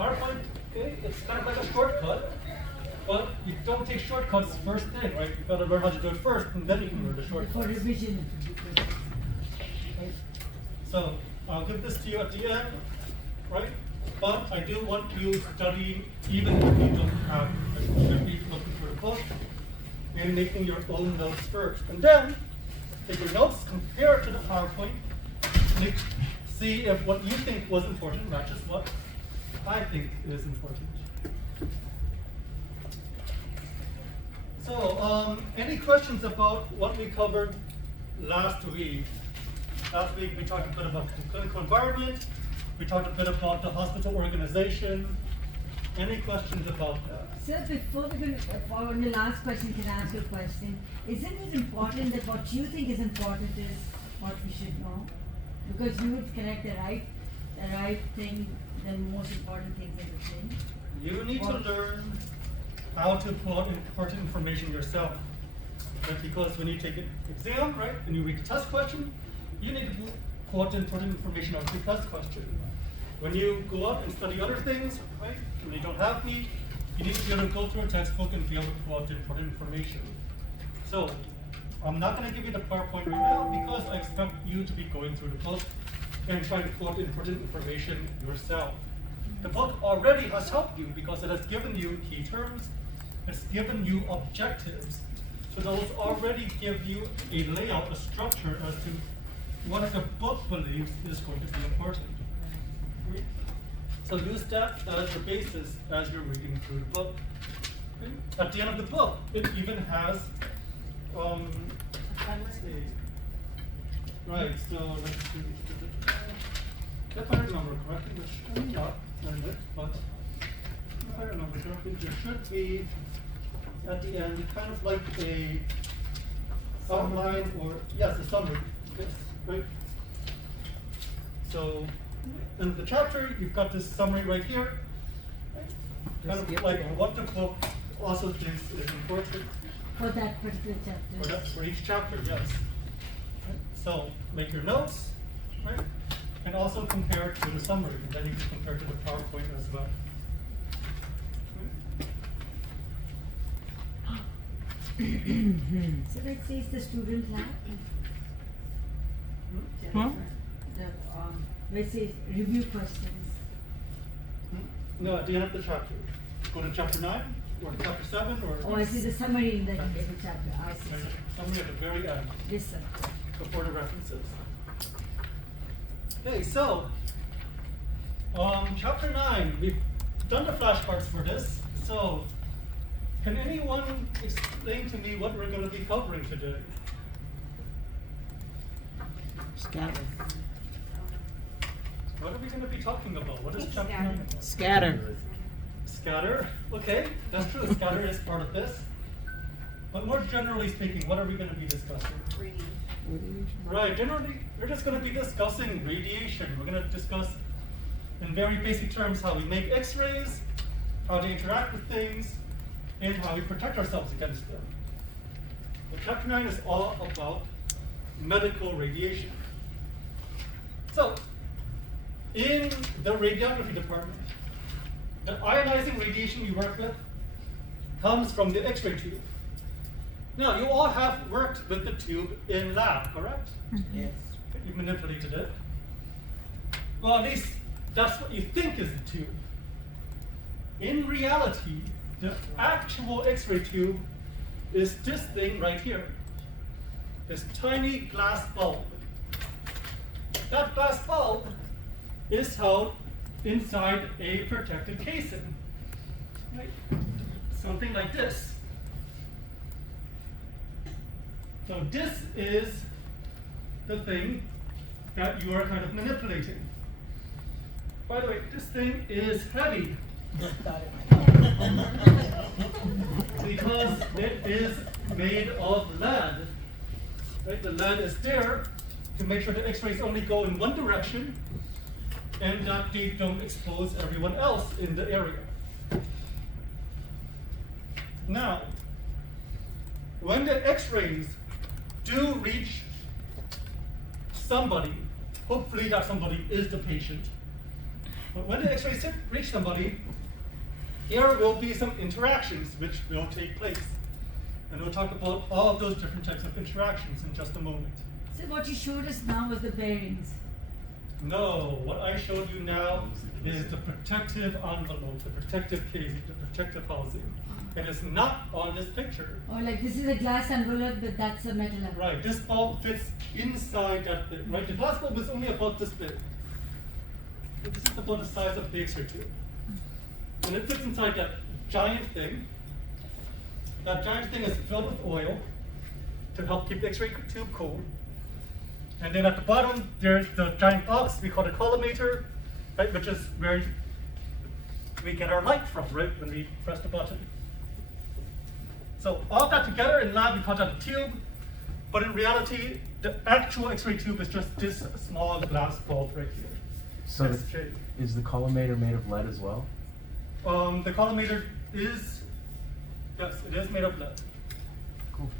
PowerPoint, okay, it's kind of like a shortcut, but you don't take shortcuts first thing, right? You've got to learn how to do it first, and then you can learn the shortcuts. For revision. So I'll give this to you at the end, right? But I do want you studying even if you don't have, you should be looking for the book and making your own notes first. And then take your notes, compare it to the PowerPoint, see if what you think was important matches what I think is important. So, any questions about what we covered last week? Last week we talked a bit about the clinical environment, we talked a bit about the hospital organization. Any questions about that? Sir, before we go for the last question, can I ask you a question? Isn't it important that what you think is important is what we should know? Because you would connect the right thing, the most important things in the thing. You need to learn how to pull out important information yourself. Right? Because when you take an exam, right, and you read the test question, you need to pull out important information out of the test question. When you go out and study other things, right, when you don't have me, you need to be able to go through a textbook and be able to pull out the important information. So, I'm not going to give you the PowerPoint right now because I expect you to be going through the book and trying to pull out important information yourself. The book already has helped you because it has given you key terms, it's given you objectives. So those already give you a layout, a structure as to what the book believes is going to be important. So use that as the basis as you're reading through the book. At the end of the book, it even has, let's see. Right, so let's see. If I remember correctly, which I may not learn it, but if I remember correctly, there should be at the end kind of like a outline or, yes, a summary. Yes, right? So, in the chapter, you've got this summary right here. Kind of like what the book also thinks is important. For that particular chapter. For each chapter, yes. Right? So, make your notes, right? And also compare it to the summary, and then you can compare it to the PowerPoint as well. So let's say it's the student lab. Hmm? Let's say review questions. No, at the end of the chapter. Go to chapter 9 or chapter 7 or. Oh, I see the summary in the chapter. I see. Summary at the very end. Yes, sir. Before the references. Okay, so chapter 9, we've done the flashcards for this. So, can anyone explain to me what we're going to be covering today? Scatter. What are we going to be talking about? What is chapter 9 about? Scatter. Scatter? Okay, that's true. Scatter is part of this. But more generally speaking, what are we going to be discussing? Radiation. Right, generally, we're just going to be discussing radiation. We're going to discuss in very basic terms how we make x-rays, how they interact with things, and how we protect ourselves against them. But chapter 9 is all about medical radiation. So, in the radiography department, the ionizing radiation you work with comes from the x-ray tube. Now, you all have worked with the tube in lab, correct? Yes. You manipulated it. Well, at least that's what you think is the tube. In reality, the actual x-ray tube is this thing right here. This tiny glass bulb. That glass bulb is held inside a protected casing. Right? Something like this. So this is the thing that you are kind of manipulating. By the way, this thing is heavy. Because it is made of lead. Right? The lead is there to make sure the x-rays only go in one direction and that they don't expose everyone else in the area. Now, when the x-rays do reach somebody, hopefully that somebody is the patient, But when the X-rays reach somebody, there will be some interactions which will take place. And we'll talk about all of those different types of interactions in just a moment. So what you showed us now was the bearings. No, what I showed you now is the protective envelope, the protective casing, the protective housing. It is not on this picture. Or like this is a glass envelope, but that's a metal envelope. Right, this bulb fits inside that bit, right? The glass bulb is only about this big. This is about the size of the X-ray tube. And it fits inside that giant thing. That giant thing is filled with oil to help keep the X-ray tube cool. And then at the bottom, there's the giant box we call the collimator, right, which is where we get our light from, right, when we press the button. So all that together in lab, we call that a tube, but in reality, the actual X-ray tube is just this small glass bulb right here. So That's shaped. is the collimator made of lead as well? The collimator is, yes, it is made of lead. Cool.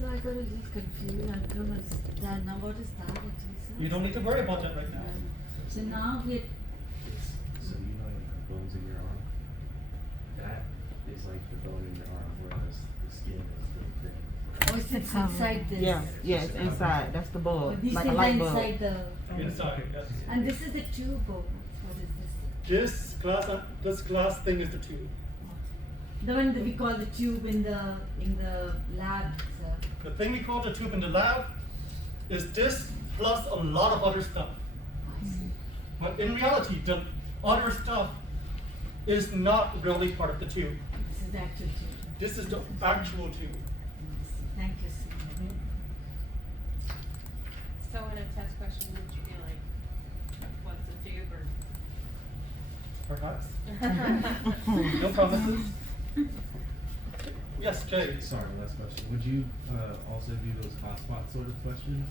So I got a little confused. I don't understand. Now what is that actually, sir? You don't need to worry about that right now. So now we So you know the bones in your arm? That is like the bone in your arm, whereas the skin is the thing. oh, it's inside this. Yeah, yes, inside. That's the Oh, bulb, these like a things are light bulb. inside the. Inside, yes. And this is the tube. Oh, what is this? This glass thing is the tube. The one that we call the tube in the lab, sir. The thing we call the tube in the lab is this plus a lot of other stuff. I see. But in reality, the other stuff is not really part of the tube. This is the actual tube. This is the actual tube. I see. Thank you, sir. So in a test question, would you be like, what's a tube Perhaps. No promises. Yes, Jay. Sorry, last question. Would you also do those hotspot sort of questions?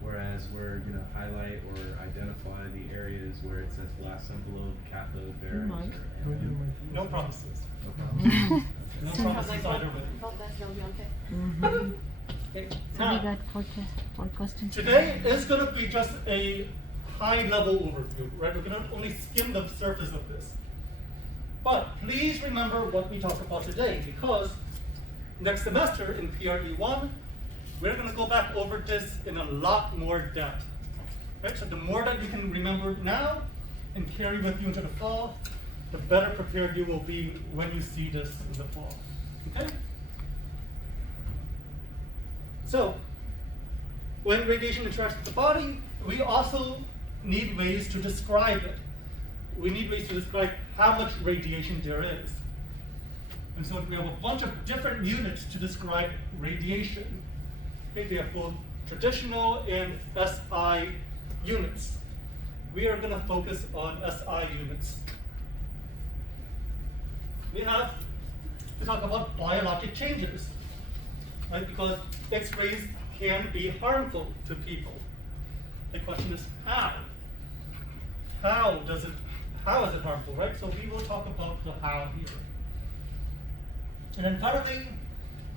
Whereas we're gonna highlight or identify the areas where it says glass envelope, cathode, bearings, might. or anything? No promises. No problem. No Okay. promises either way. that's gonna be okay. Mhm. Okay. So we Now, got four questions. today is going to be just a high-level overview, right? We're going to only skim the surface of this. But please remember what we talked about today, because next semester in PRE1, we're going to go back over this in a lot more depth. Right? So the more that you can remember now and carry with you into the fall, the better prepared you will be when you see this in the fall. Okay? So, when radiation interacts with the body, we also need ways to describe it. We need ways to describe how much radiation there is. And so we have a bunch of different units to describe radiation. Okay, we have both traditional and SI units. We are going to focus on SI units. We have to talk about biologic changes, right? Because X-rays can be harmful to people. The question is how? How is it harmful, right? So we will talk about the how here. And then finally,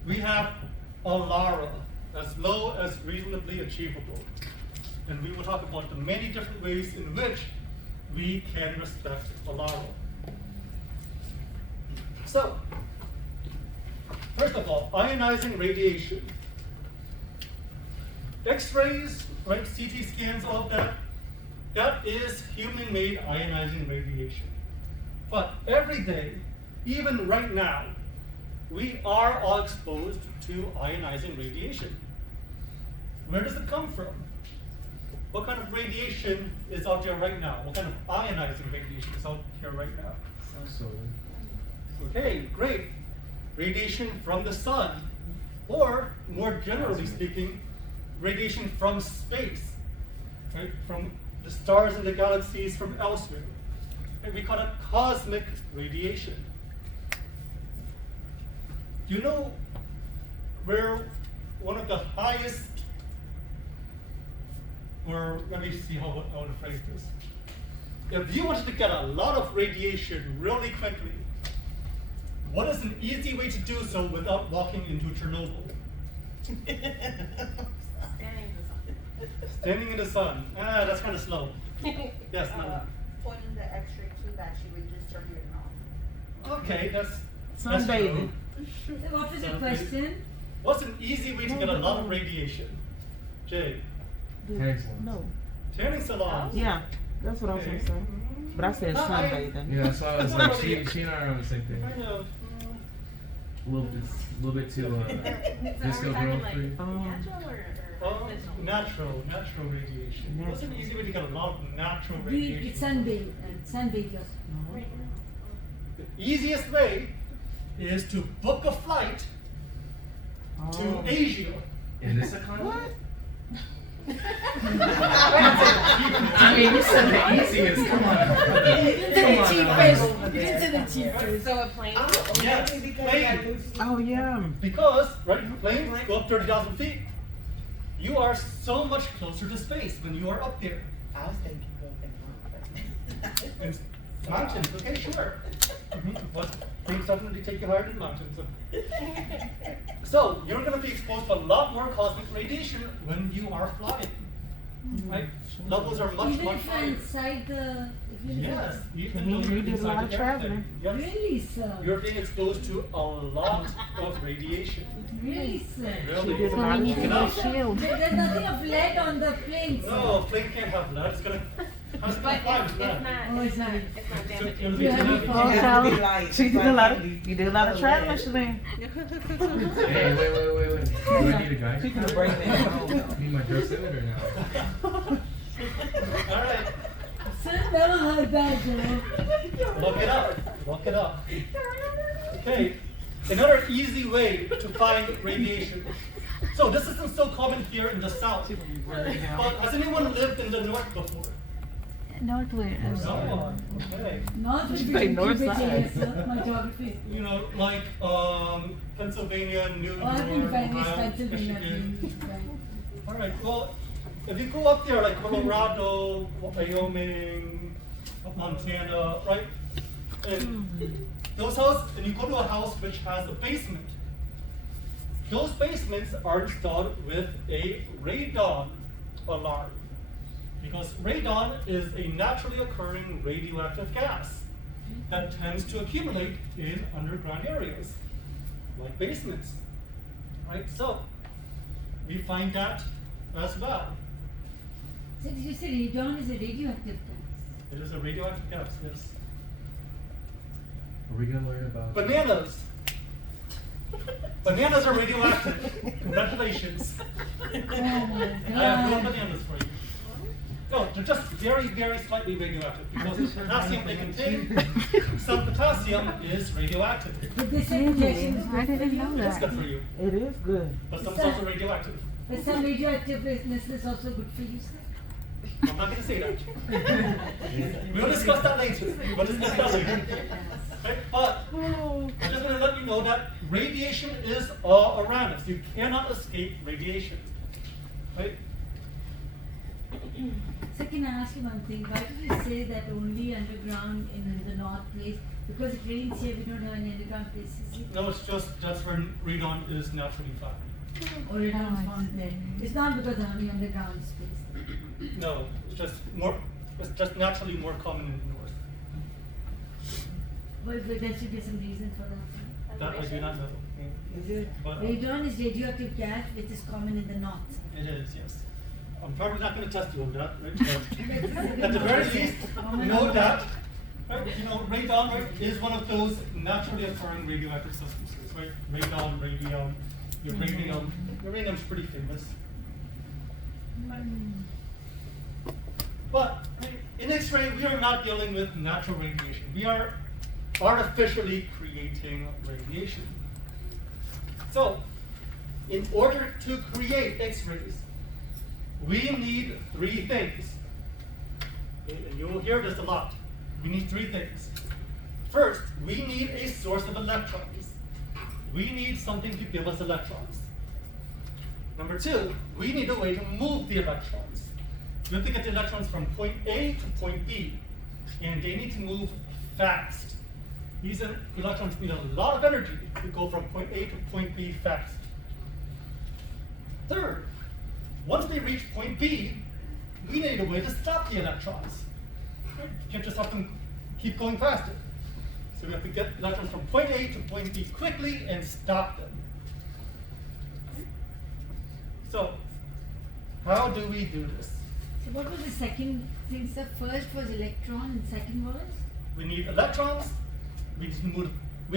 we have ALARA, as low as reasonably achievable. And we will talk about the many different ways in which we can respect ALARA. So, first of all, ionizing radiation. X-rays, right, CT scans, all of that, that is human-made ionizing radiation. But every day, even right now, we are all exposed to ionizing radiation. Where does it come from? What kind of radiation is out there right now? What kind of ionizing radiation is out here right now? Solar. Okay, great. Radiation from the sun, or more generally speaking, radiation from space, right? From the stars and the galaxies from elsewhere. And we call it cosmic radiation. Do you know where one of the highest, or let me see how I want to phrase this. If you wanted to get a lot of radiation really quickly, what is an easy way to do so without walking into Chernobyl? Standing in the sun. Standing in the sun. Ah, that's kind of slow. Yes, no. point in the X-ray to that, she would just turn it on. Okay, that's Sunbathing. true. So what was the Sunbathing. question? What's an easy way to get a lot of radiation? Jay, Tanning salons. No. tanning salons. Yeah, that's what I was gonna say. But I said No, sunbathing. Yeah, so it's like she and I are on the same thing. I know. A little bit too So are disco we girl talking like free. natural or Oh, artificial? natural radiation. What's an easy way to get a lot of natural We radiation? it's sunbathe and sunbathe yourself. Right. The easiest way is to book a flight Oh. to Asia. In this economy? What? I mean, you said the easiest. Come on. You didn't say the cheapest. So a plane? Yes, plane. Oh yeah. Because, right, planes go up 30,000 feet. You are so much closer to space when you are up there. I was thinking go in And mountains, okay, sure. But things definitely take you higher than mountains. So, you're going to be exposed to a lot more cosmic radiation when you are flying. Right? Levels are much, Even much if you're higher. inside the if you're Yes, even Mhm, though we you're did a inside lot of the airplane. traveling. Yes. Really, sir? You're being exposed to a lot of radiation. Really, sir? Really? She did a So lot we of need to Enough. wear shield. There's nothing of lead on the plane, sir. No, a plane can't have lead. It's gonna. How's it But gonna fly it's with lead? not, Oh, it's not It'll damaging. be You have too it heavy. for- Charlie, she did a lot of traveling, Shalene. Hey, wait. Do I need a guy? She could bring that home. Need my dress in it or no? All right. Sir, never heard that, you know. Look it up. Look it up. Okay. Another easy way to find radiation. So this isn't so common here in the south. But has anyone lived in the north before? Not where. No. Okay. North would be Say north Cubic side. area, sir. My geography. You know, like Pennsylvania, New York, Oh, I've been Pennsylvania, Ohio, Pennsylvania. Michigan. All right. Well, if you go up there, like Colorado, Wyoming, Montana, right? And those houses, and you go to a house which has a basement. Those basements are installed with a radon alarm. Because radon is a naturally occurring radioactive gas that tends to accumulate in underground areas, like basements. Right? So, we find that as well. So did you say radon is a radioactive gas? It is a radioactive gas, yes. Are we gonna learn about Bananas. Bananas are radioactive. Congratulations. Oh my I have no god. bananas for you. No, they're just very, very slightly radioactive because the potassium they contain, some potassium is radioactive. But they said injection is I good for didn't you. know It's that. good for you, It is good. but some is also radioactive. But some radioactiveness is also good for you, sir. I'm not going to say that. We'll discuss that later. We'll discuss that later. Okay? But I'm just going to let you know that radiation is all around us. You cannot escape radiation. Right? So can I ask you one thing? Why did you say that only underground in the north place? Because it rains here, we don't have any underground places here. No, it's just that's where radon is naturally found. Or it is found there. It's not because of any underground space there. No, it's just naturally more common in the north. But there should be some reason for that. sir. That I do not know. But Radon is radioactive gas which is common in the north. it is, yes. I'm probably not going to test you on that, right? But at the very least, know that, right? You know, radon, right, is one of those naturally occurring radioactive substances, right? Radon, radium, uranium. Uranium's pretty famous. But in X-ray, we are not dealing with natural radiation. We are artificially creating radiation. So, in order to create X-rays, we need three things. And you will hear this a lot. We need three things. First, we need a source of electrons. We need something to give us electrons. Number two, we need a way to move the electrons. We have to get the electrons from point A to point B, and they need to move fast. These electrons need a lot of energy to go from point A to point B fast. Third, once they reach point B, we need a way to stop the electrons. Right? You can't just have them keep going faster. So we have to get electrons from point A to point B quickly and stop them. So, how do we do this? So what was the second thing, sir? First was electron and second was? We need electrons, we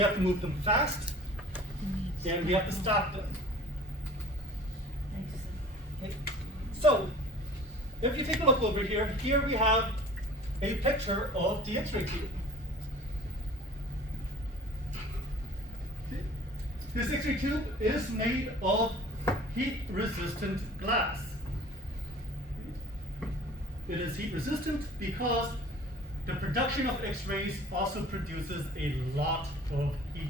have to move them fast, and we have to stop them. Thank you, sir. Okay. So, if you take a look over here, here we have a picture of the X-ray tube. This X-ray tube is made of heat-resistant glass. It is heat-resistant because the production of X-rays also produces a lot of heat.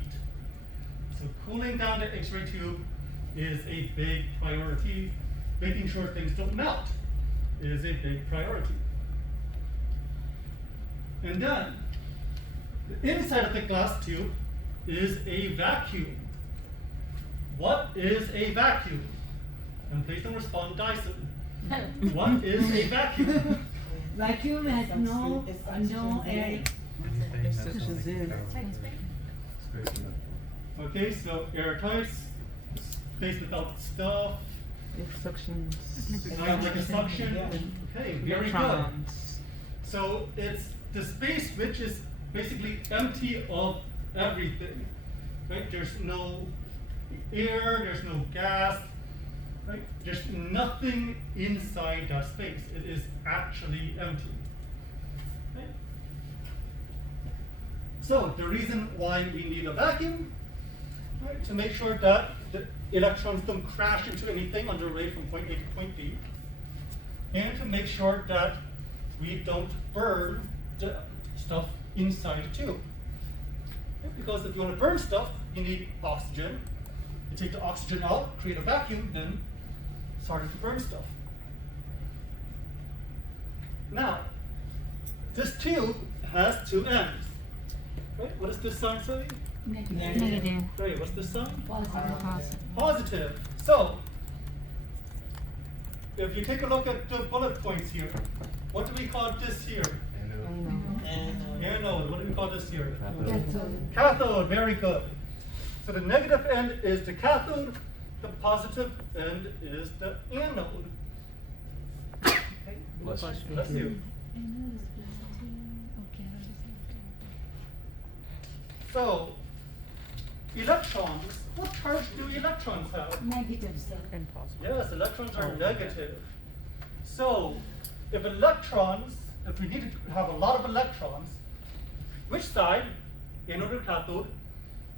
So cooling down the X-ray tube is a big priority. Making sure things don't melt is a big priority. And then, the inside of the glass tube is a vacuum. What is a vacuum? And please don't respond, Dyson. What is a vacuum? Vacuum has no It's air. Anything that's Suctions like in. space enough. Okay, so airtight, space without stuff, It suctions. kind of like a suction. Yeah. Okay, very good. Electrons. So it's the space which is basically empty of everything, right? There's no air, there's no gas, right? There's nothing inside that space. It is actually empty. Right? So the reason why we need a vacuum, right, to make sure that the electrons don't crash into anything on their way from point A to point B, and to make sure that we don't burn the stuff inside the tube. Okay, because if you want to burn stuff, you need oxygen. You take the oxygen out, create a vacuum, then it's harder to burn stuff. Now, this tube has two ends. Right? What does this sign say? Negative. Great. What's this sign? Positive. Positive. So, if you take a look at the bullet points here, what do we call this here? Anode. What do we call this here? Cathode. Cathode. Very good. So the negative end is the cathode, the positive end is the anode. Okay. Bless you. Bless you. So, electrons. What charge do electrons have? Negative, sir. And positive. Yes, electrons are negative. So, if we need to have a lot of electrons, which side, anode or cathode,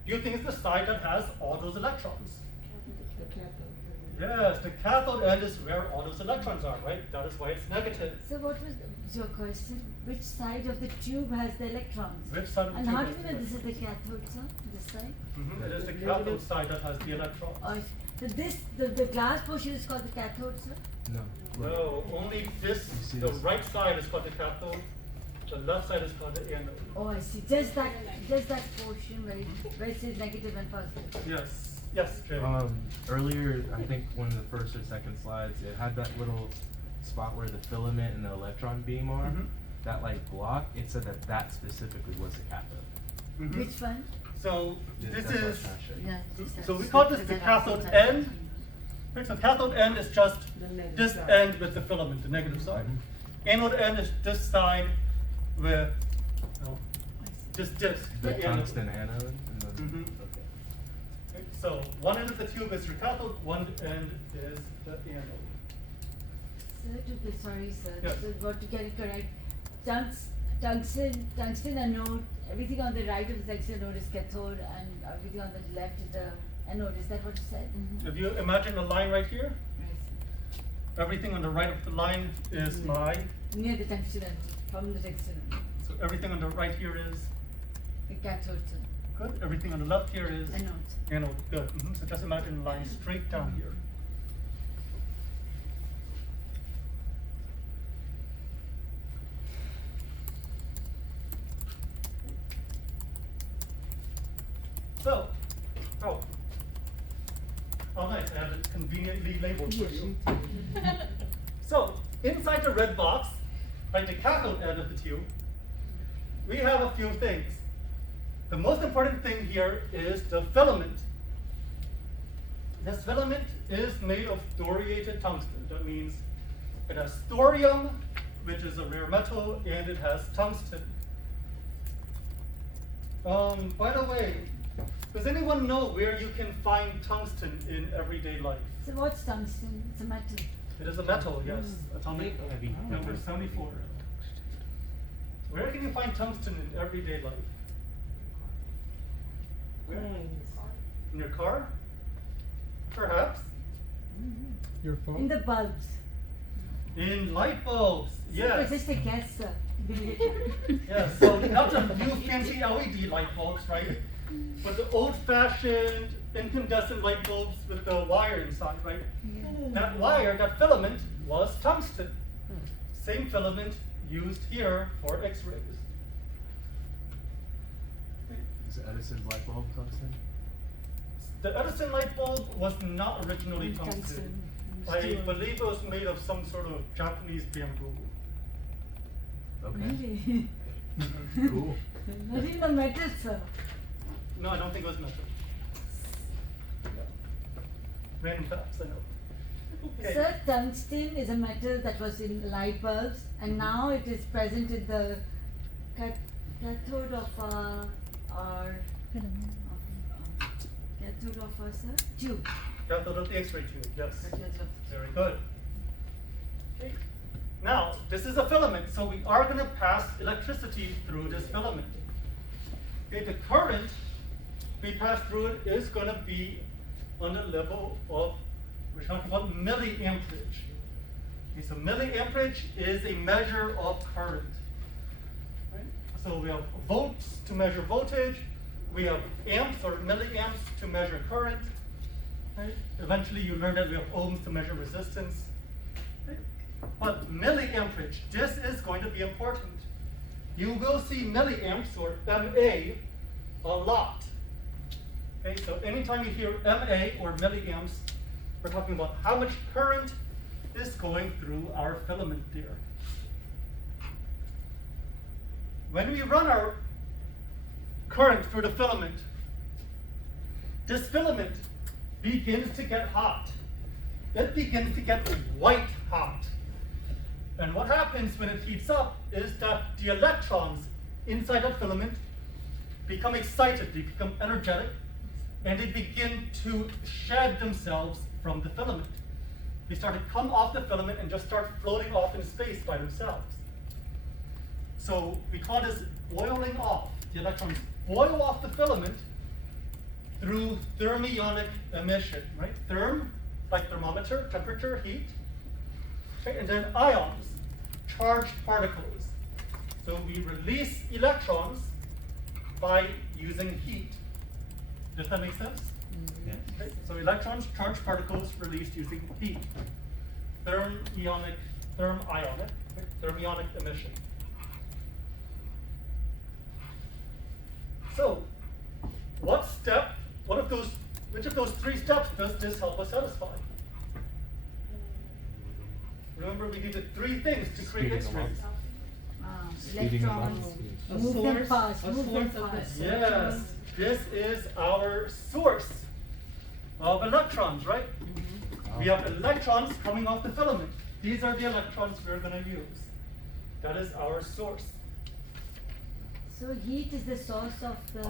do you think is the side that has all those electrons? Yes, the cathode end is where all those electrons are, right? That is why it's negative. So what was your question? Which side of the tube has the electrons? Which side of the And tube how has do the you know this is the cathode, sir? This side? It is the cathode side that has the electrons. Or so the glass portion is called the cathode, sir? No. No, only this, You see the this? right side is called the cathode, the left side is called the anode. Oh, I see. Just that portion where it says negative and positive. Yes, Jay. Earlier, I think one of the first or second slides, it had that little spot where the filament and the electron beam are. Mhm. That like block, it said that that specifically was the cathode. Mhm. Which one? So this That's what I was is, trying to show you. Yeah. so we call this the cathode end. Right, so cathode end is just The negative this side. end with the filament, the negative side. Mhm. Anode end is this side with just this, The the anode. tungsten anode. And then, Mhm. okay. Okay, so one end of the tube is your cathode, one end is the anode. Sir, sorry, sir. Yes. So what to get it correct? Tungsten anode, everything on the right of the tungsten anode is cathode and everything on the left is the anode. Is that what you said? If you imagine a line right here, Right. everything on the right of the line is my, Near the tungsten anode, from the tungsten anode. so everything on the right here is The cathode, sir. good, everything on the left here is Anode. anode, good. So just imagine a line straight down here. So, oh, nice, I have it conveniently labeled for you. So, inside the red box, right, the cathode end of the tube, we have a few things. The most important thing here is the filament. This filament is made of thoriated tungsten. That means it has thorium, which is a rare metal, and it has tungsten. By the way, does anyone know where you can find tungsten in everyday life? So what's tungsten? It's a metal. It is a metal, yes. Atomic Heavy. number 74. Where can you find tungsten in everyday life? Where? In your car? Perhaps. Your phone? In the bulbs. In light bulbs, It's yes. just a guess, sir. Yes, so not the new fancy LED light bulbs, right? But the old-fashioned incandescent light bulbs with the wire inside, right? That wire, that filament, was tungsten. Same filament used here for X-rays. Is Edison's light bulb tungsten? The Edison light bulb was not originally tungsten. Tungsten. I believe it was made of some sort of Japanese bamboo. Okay. Really? Cool. Not in the metal, sir. No, I don't think it was metal. Random facts, I know. Okay. Sir, tungsten is a metal that was in light bulbs, and now it is present in the cathode of our cathode of our sir tube. Cathode of the X-ray tube, yes. Cathode of- Very good. Okay. Now, this is a filament, so we are going to pass electricity through this filament. Okay, the current we pass through it is going to be on the level of, we're talking about milliamperage. Okay, so milliamperage is a measure of current. Right? So we have volts to measure voltage, we have amps or milliamps to measure current. Right? Eventually you learn that we have ohms to measure resistance. Right? But milliamperage, this is going to be important. You will see milliamps or MA a lot. Okay, so anytime you hear MA or milliamps, we're talking about how much current is going through our filament there. When we run our current through the filament, this filament begins to get hot. It begins to get white hot. And what happens when it heats up is that the electrons inside that filament become excited, they become energetic, and they begin to shed themselves from the filament. They start to come off the filament and just start floating off in space by themselves. So we call this boiling off. The electrons boil off the filament through thermionic emission, right? Therm, like thermometer, temperature, heat. Okay, and then ions, charged particles. So we release electrons by using heat. Does that make sense? Yes. Okay, so electrons, charged particles released using heat. Thermionic emission. So, which of those three steps does this help us satisfy? Remember, we needed three things to create Speeding them up. X-rays. Speeding them up. Electrons, A move them source- fast, a move them source of the fast. Yes, this is our source of electrons, right? We have electrons coming off the filament. These are the electrons we're going to use. That is our source. So heat is the source of the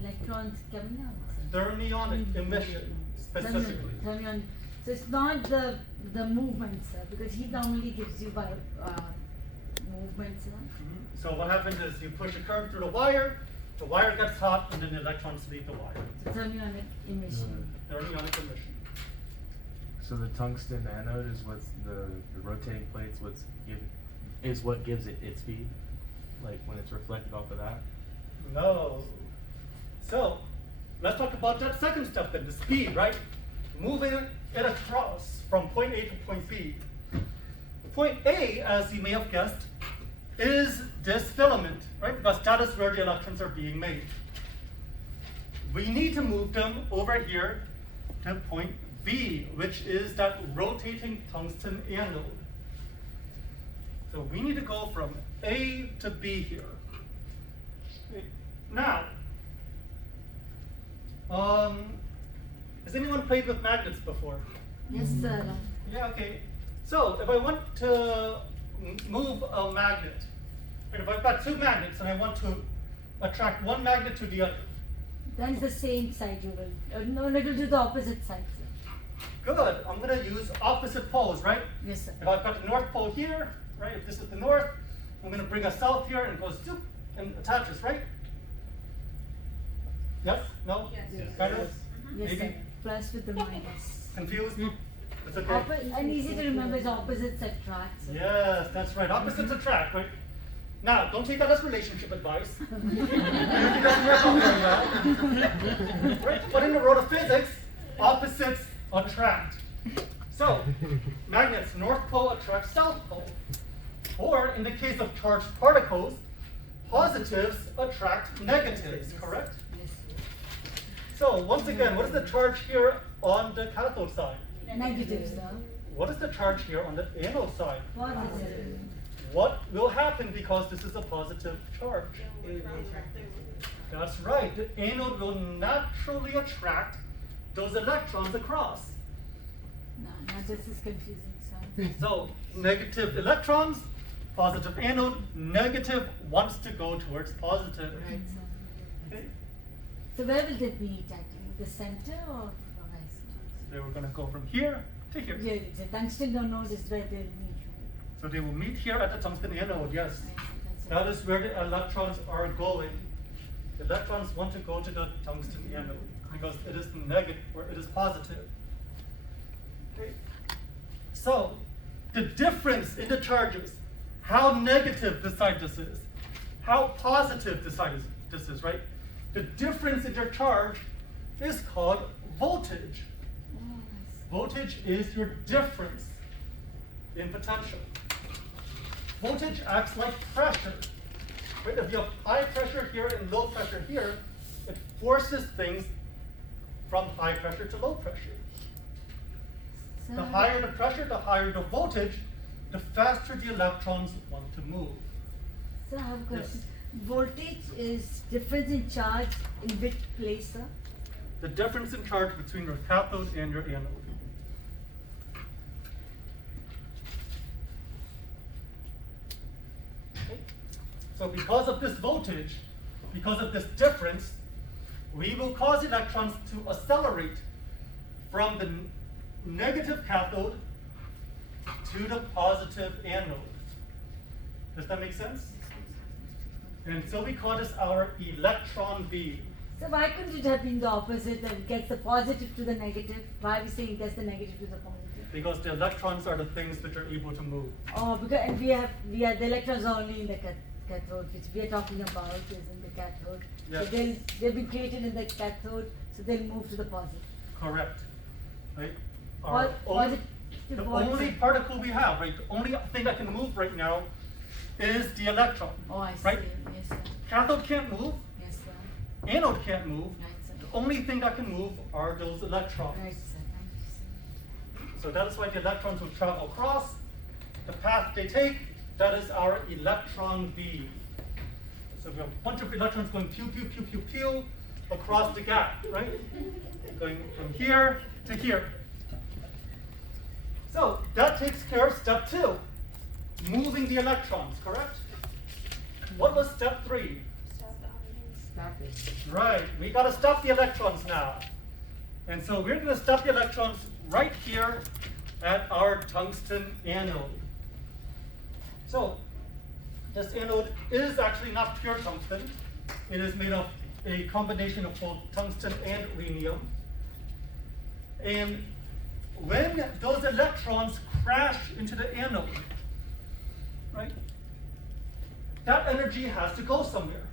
electrons coming out. Thermionic emission, specifically. Thermionic. So it's not the movement, sir, because heat normally gives you by movement, sir. Mhm. So what happens is you push a current through the wire gets hot, and then the electrons leave the wire. So thermionic emission. Thermionic emission. So the tungsten anode is what's the rotating plates what gives it its speed, like when it's reflected off of that. No. So, let's talk about that second step then, the speed, right? Moving it across from point A to point B. Point A, as you may have guessed, is this filament, right? Because that is where the electrons are being made. We need to move them over here to point B, which is that rotating tungsten anode. So we need to go from A to B here. Now, has anyone played with magnets before? Yes, sir. Yeah, okay. So if I want to move a magnet, and if I've got two magnets and I want to attract one magnet to the other, Then it's the same side you will. No, it will do the opposite side, sir. good. I'm going to use opposite poles, right? Yes, sir. If I've got the north pole here, right? If this is the north, I'm going to bring a south here and it goes zoop and attaches, right? Yes? No? Yes. Kind of? Yes, Maybe? sir. Plus with the minus. Confused? It's okay. And easy to remember is opposites attract. sir. Yes, that's right. Opposites attract, right? Now, don't take that as relationship advice. It doesn't work out very well. Right? But in the world of physics, opposites attract. So, magnets, north pole attracts south pole. Or in the case of charged particles, positives attract negatives, correct? Yes, sir. So, once again, what is the charge here on the cathode side? Negative, sir. What is the charge here on the anode side? Positive. What will happen because this is a positive charge? That's right. The anode will naturally attract those electrons across. No, now this is confusing, sir. So, negative electrons, positive anode, negative wants to go towards positive. Right, sir. Okay? So where will they meet actually? The center or west? They were going to go from here to here. Yeah, the tungsten node is where they'll meet, So they will meet here at the tungsten anode, yes. right? That's That is where the electrons are going. The electrons want to go to the tungsten anode because it is negative or it is positive. Okay. So the difference in the charges, how negative the side this is, how positive the side this is, right? The difference in your charge is called voltage. Oh, I see. Voltage is your difference in potential. Voltage acts like pressure. Right? If you have high pressure here and low pressure here, it forces things from high pressure to low pressure. So, The higher the pressure, the higher the voltage, the faster the electrons want to move. So I have a Yes. question. Voltage is difference in charge in which place, sir? The difference in charge between your cathode and your anode. Okay. So because of this voltage, because of this difference, we will cause electrons to accelerate from the negative cathode to the positive anode. Does that make sense? And so we call this our electron beam. So why couldn't it have been the opposite that it gets the positive to the negative? Why are we saying it gets the negative to the positive? Because the electrons are the things which are able to move. Oh, because and we are the electrons are only in the cathode, which we are talking about is in the cathode. Yes. So they'll be created in the cathode, so they'll move to the positive. Correct. Right? Positive to The positive. only particle we have, right? The only thing that can move right now is the electron. Oh, I see. Right? Yes, sir. Cathode can't move. Yes, sir. Anode can't move. Right, sir. The only thing that can move are those electrons. Right, sir. Thank you, So that is why the electrons will travel across the path they take. That is our electron beam. So we have a bunch of electrons going pew, pew, pew, pew, pew across the gap, right? Going from here to here. So that takes care of step 2, moving the electrons, correct? What was step 3? Stop it. Right, we gotta stop the electrons now. And so we're gonna stop the electrons right here at our tungsten anode. So, this anode is actually not pure tungsten. It is made of a combination of both tungsten and rhenium. And when those electrons crash into the anode, right, that energy has to go somewhere.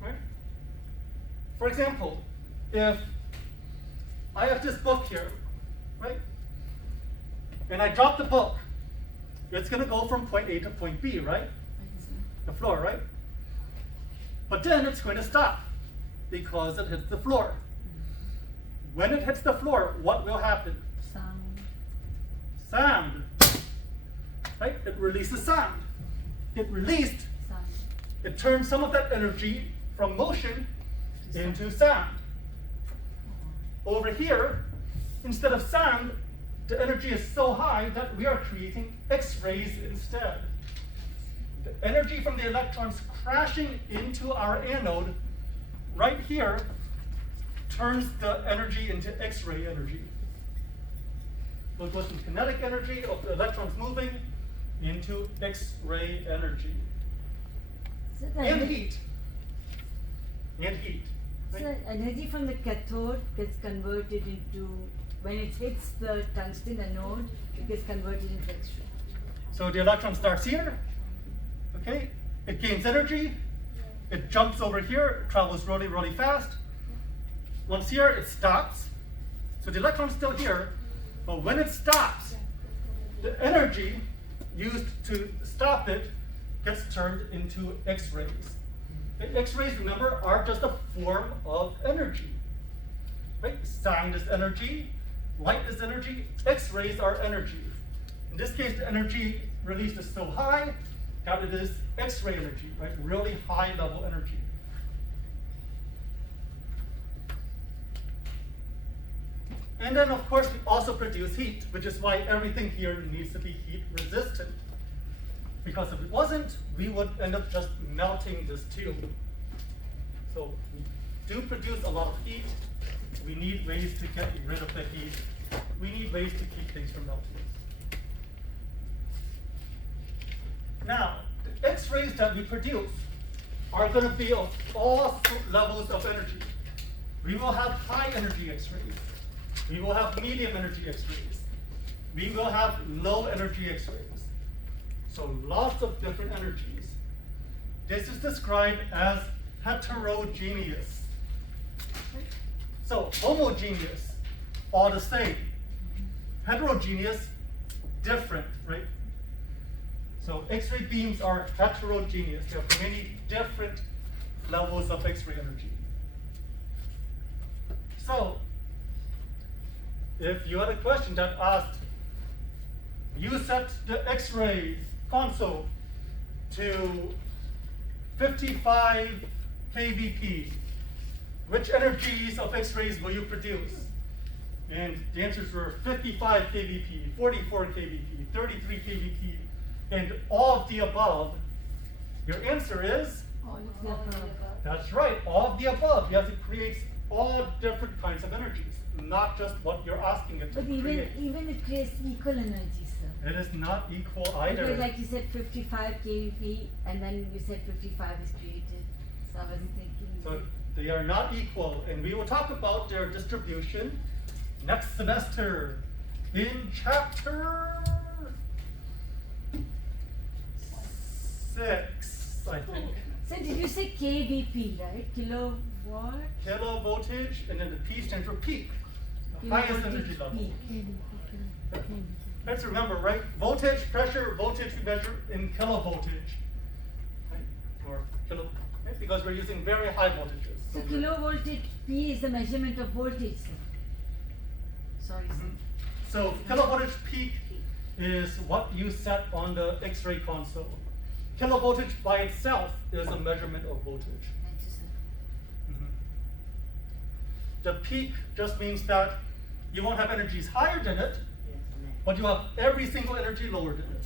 Right? For example, if I have this book here, right, and I drop the book, it's going to go from point A to point B, right? Right, sir. The floor, right? But then it's going to stop because it hits the floor. When it hits the floor, what will happen? Sound. Sound. Right? It releases sound. It released Sound. it turns some of that energy from motion into sound. Over here, instead of sound, the energy is so high that we are creating X-rays instead. The energy from the electrons crashing into our anode right here turns the energy into X-ray energy. So it goes from kinetic energy of the electrons moving into X-ray energy. So the And ener- heat. And heat. So Right? energy from the cathode gets converted into, when it hits the tungsten anode, it gets converted into X-ray. So the electron starts here, okay? It gains energy, it jumps over here, it travels really, really fast. Once here, it stops. So the electron's still here, but when it stops, the energy used to stop it gets turned into X-rays. The X-rays, remember, are just a form of energy. Right? Sound is energy, light is energy, X-rays are energy. In this case, the energy released is so high that it is X-ray energy, right? Really high level energy. And then, of course, we also produce heat, which is why everything here needs to be heat resistant. Because if it wasn't, we would end up just melting this tube. So we do produce a lot of heat. We need ways to get rid of the heat. We need ways to keep things from melting. Now, the X-rays that we produce are going to be of all levels of energy. We will have high energy X-rays. We will have medium energy X-rays. We will have low energy X-rays. So lots of different energies. This is described as heterogeneous. So homogeneous, all the same. Heterogeneous, different, right? So X-ray beams are heterogeneous. There are many different levels of X-ray energy. So, if you had a question that asked, you set the X-ray console to 55 kVp, which energies of X-rays will you produce? And the answers were 55 kVp, 44 kVp, 33 kVp, and all of the above. Your answer is? All of the above. That's right, all of the above. You have to create all different kinds of energies, not just what you're asking it to But create. even it creates equal energy, sir. It is not equal either. Because like you said 55 kV and then you said 55 is created. So I was thinking. So they are not equal, and we will talk about their distribution next semester in chapter 6, I think. So did you say KVP, right? Kilowatt? Kilo voltage, and then the P stands for peak, the highest Kilovoltage energy level. peak. Let's remember, right? Voltage, pressure, voltage we measure in kilovoltage, right? Or kilo, right? Because we're using very high voltages. So we're- kilovoltage P is the measurement of voltage, sir. Sorry, sir. Mhm. So kilovoltage peak is what you set on the X-ray console. Kilovoltage by itself is a measurement of voltage. Thank you, sir. Mhm. The peak just means that you won't have energies higher than it, but you have every single energy lower than it.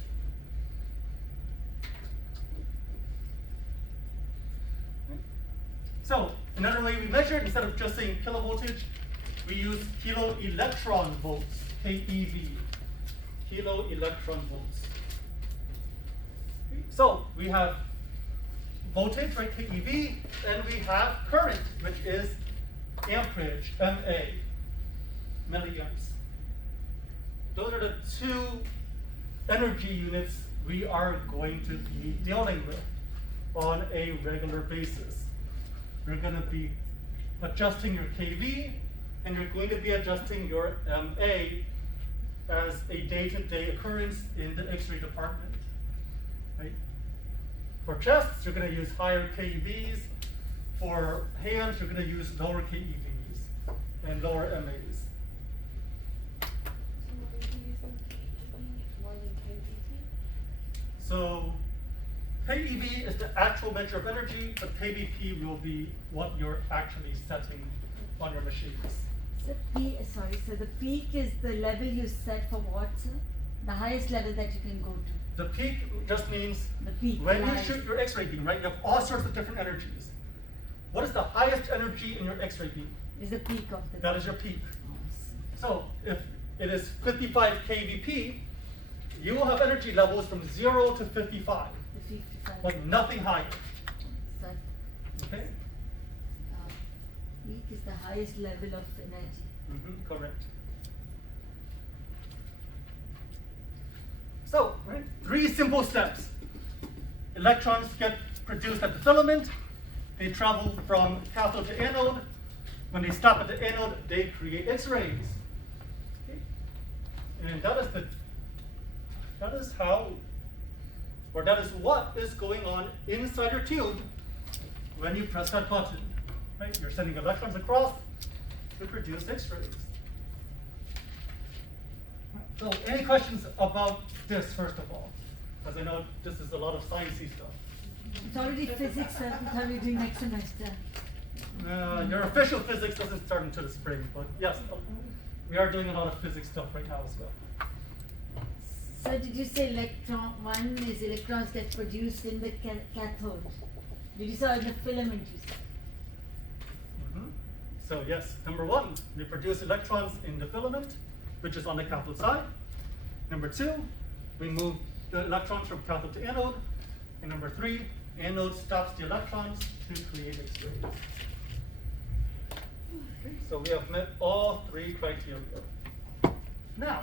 So, another way we measure it, instead of just saying kilovoltage, we use kilo electron volts, KeV, kilo electron volts. So, we have voltage, right, KeV, and we have current, which is amperage, MA, milliamps. Those are the two energy units we are going to be dealing with on a regular basis. You're going to be adjusting your KV, and you're going to be adjusting your MA as a day-to-day occurrence in the X-ray department. Right? For chests, you're going to use higher KVs. For hands, you're going to use lower KEVs and lower MAs. So what are you using KEV more than KVT? So PeV is the actual measure of energy, but PVP will be what you're actually setting on your machines. So so the peak is the level you set for what, sir? The highest level that you can go to. The peak just means The peak. when the you highest. shoot your X-ray beam, right, you have all sorts of different energies. What is the highest energy in your X-ray beam? Is the peak of the. That is your peak. Oh, So if it is 55 kVp, you will have energy levels from 0 to 55, the 55. but nothing higher. So, Okay? peak is the highest level of energy. Correct. So, right, 3 simple steps. Electrons get produced at the filament. They travel from cathode to anode. When they stop at the anode, they create X-rays. Okay? And that is how, or that is what is going on inside your tube when you press that button. Right? You're sending electrons across to produce X-rays. So, any questions about this, first of all? Because I know this is a lot of sciencey stuff. It's already physics, sir. We thought we were doing next semester. Your official physics doesn't start until the spring, but yes, we are doing a lot of physics stuff right now as well. So did you say one is electrons get produced in the cathode? Did you say in the filament you said? So yes, number 1, we produce electrons in the filament, which is on the cathode side. Number 2, we move the electrons from cathode to anode. And number 3, anode stops the electrons to create X-rays. Okay, so we have met all 3 criteria. Now,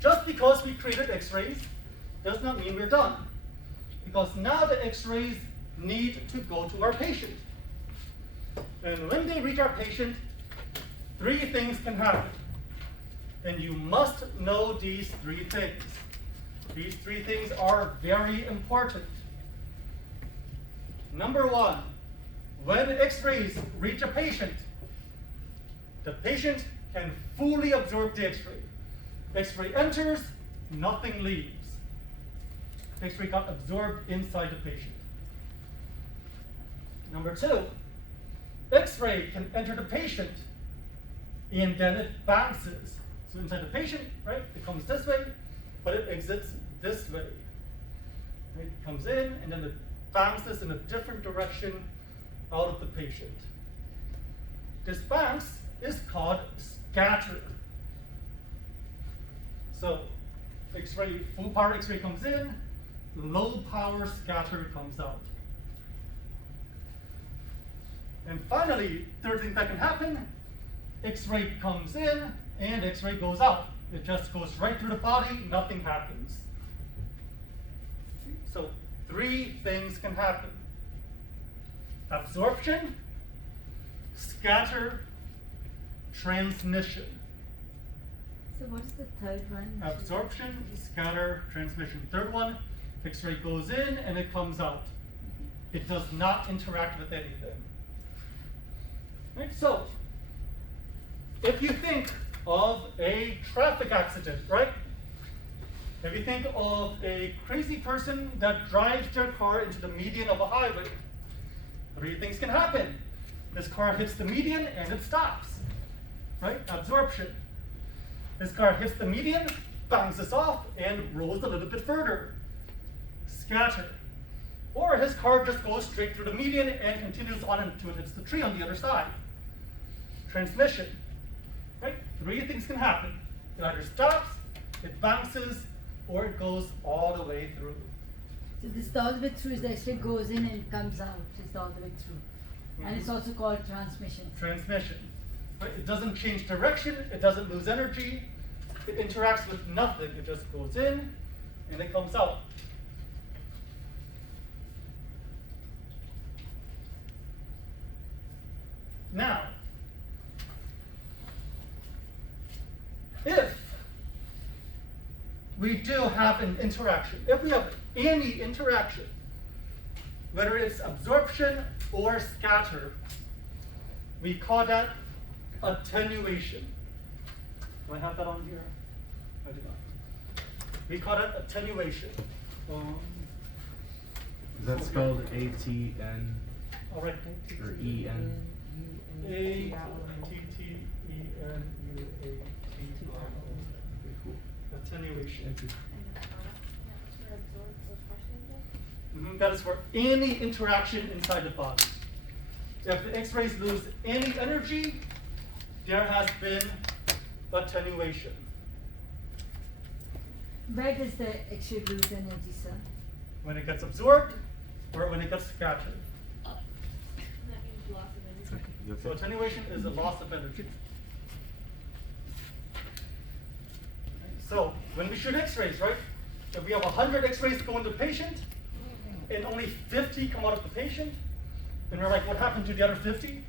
just because we created X-rays does not mean we're done. Because now the X-rays need to go to our patient. And when they reach our patient, 3 things can happen. And you must know these 3 things. These 3 things are very important. Number 1, when X-rays reach a patient, the patient can fully absorb the X-ray. X-ray enters, nothing leaves. X-ray got absorbed inside the patient. Number 2, X-ray can enter the patient, and then it bounces. So inside the patient, right, it comes this way, but it exits this way. Right? It comes in, and then it bounces in a different direction out of the patient. This bounce is called scatter. So X-ray, full power X-ray comes in, low power scatter comes out. And finally, third thing that can happen, X-ray comes in and X-ray goes out. It just goes right through the body, nothing happens. So 3 things can happen: absorption, scatter, transmission. So what is the third one? Absorption, scatter, transmission. Third one, X-ray goes in and it comes out. It does not interact with anything. Right? So, if you think of a traffic accident, right? If you think of a crazy person that drives their car into the median of a highway, 3 things can happen. This car hits the median and it stops, right? Absorption. This car hits the median, bounces off, and rolls a little bit further. Scatter. Or his car just goes straight through the median and continues on until it hits the tree on the other side. Transmission. Right? 3 things can happen. It either stops, it bounces, or it goes all the way through. So this all the way through is the X-ray goes in and comes out. It's all the way through. And it's also called transmission. Transmission. Right? It doesn't change direction, it doesn't lose energy, it interacts with nothing. It just goes in and it comes out. Now, if we do have an interaction, if we have any interaction, whether it's absorption or scatter, we call that attenuation. Do I have that on here? I do not. We call that attenuation. Is that spelled A-T-N All right. or E-N? A-T-T-E-N-U-A-T-I-O. Attenuation. And for absorb those questions then? That is for any interaction inside the body. If the X-rays lose any energy, there has been attenuation. Where does the X-ray lose energy, sir? When it gets absorbed or when it gets scattered. That means loss of energy. You So okay? attenuation is a loss of energy. So when we shoot X-rays, right? If we have 100 X-rays go into the patient and only 50 come out of the patient, and we're like, what happened to the other 50?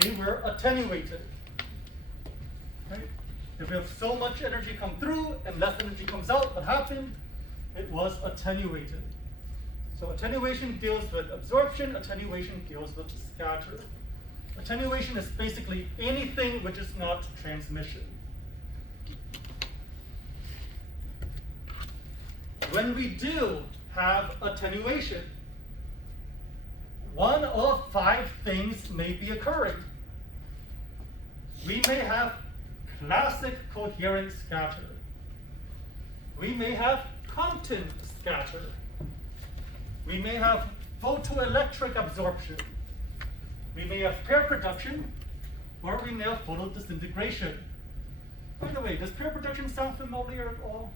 They were attenuated. Right? If we have so much energy come through and less energy comes out, what happened? It was attenuated. So attenuation deals with absorption, attenuation deals with scatter. Attenuation is basically anything which is not transmission. When we do have attenuation, one of 5 things may be occurring. We may have classic coherent scatter. We may have content scatter. We may have photoelectric absorption. We may have pair production, or we may have photodisintegration. By the way, does pair production sound familiar at all?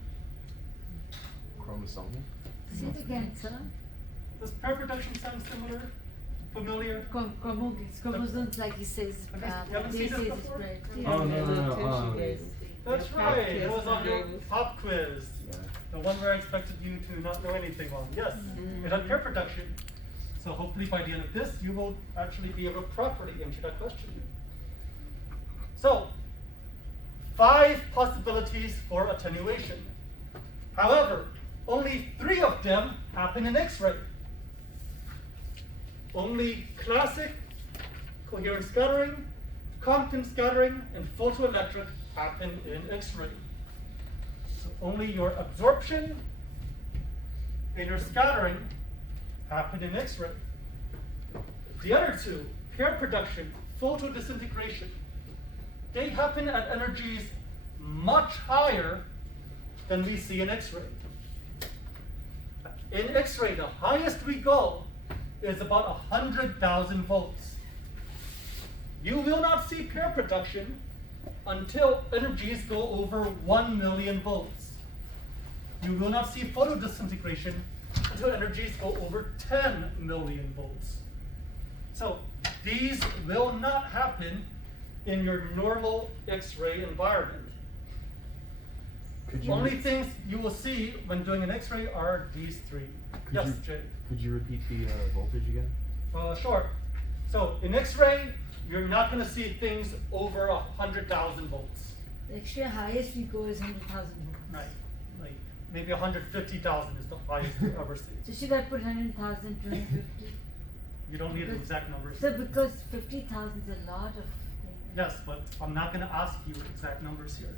Chromosomal? Say it again, sir. Does pair production sound similar? Familiar? Chromosomes, like he says, You haven't seen they this say is before? spread. Oh, no. That's right. It was on your pop quiz. Yeah. The one where I expected you to not know anything on. Yes, it had pair production. So hopefully by the end of this, you will actually be able to properly answer that question. So, 5 possibilities for attenuation. However, only 3 of them happen in X-ray. Only classic coherent scattering, content scattering, and photoelectric happen in X-ray. So only your absorption and your scattering happen in X-ray. The other 2, pair production, photodisintegration, they happen at energies much higher than we see in X-ray. In X-ray, the highest we go is about 100,000 volts. You will not see pair production until energies go over 1 million volts. You will not see photodisintegration until energies go over 10 million volts. So these will not happen in your normal X-ray environment. Could you Only things you will see when doing an X-ray are these 3. Yes, Jay. Could you repeat the voltage again? Sure. So in X-ray, you're not going to see things over 100,000 volts. The X-ray highest we go is 100,000 volts. Right. Like maybe 150,000 is the highest you ever see. So should I put 100,000, 250? You don't need the exact numbers. So because 50,000 is a lot of things. Yes, but I'm not going to ask you exact numbers here.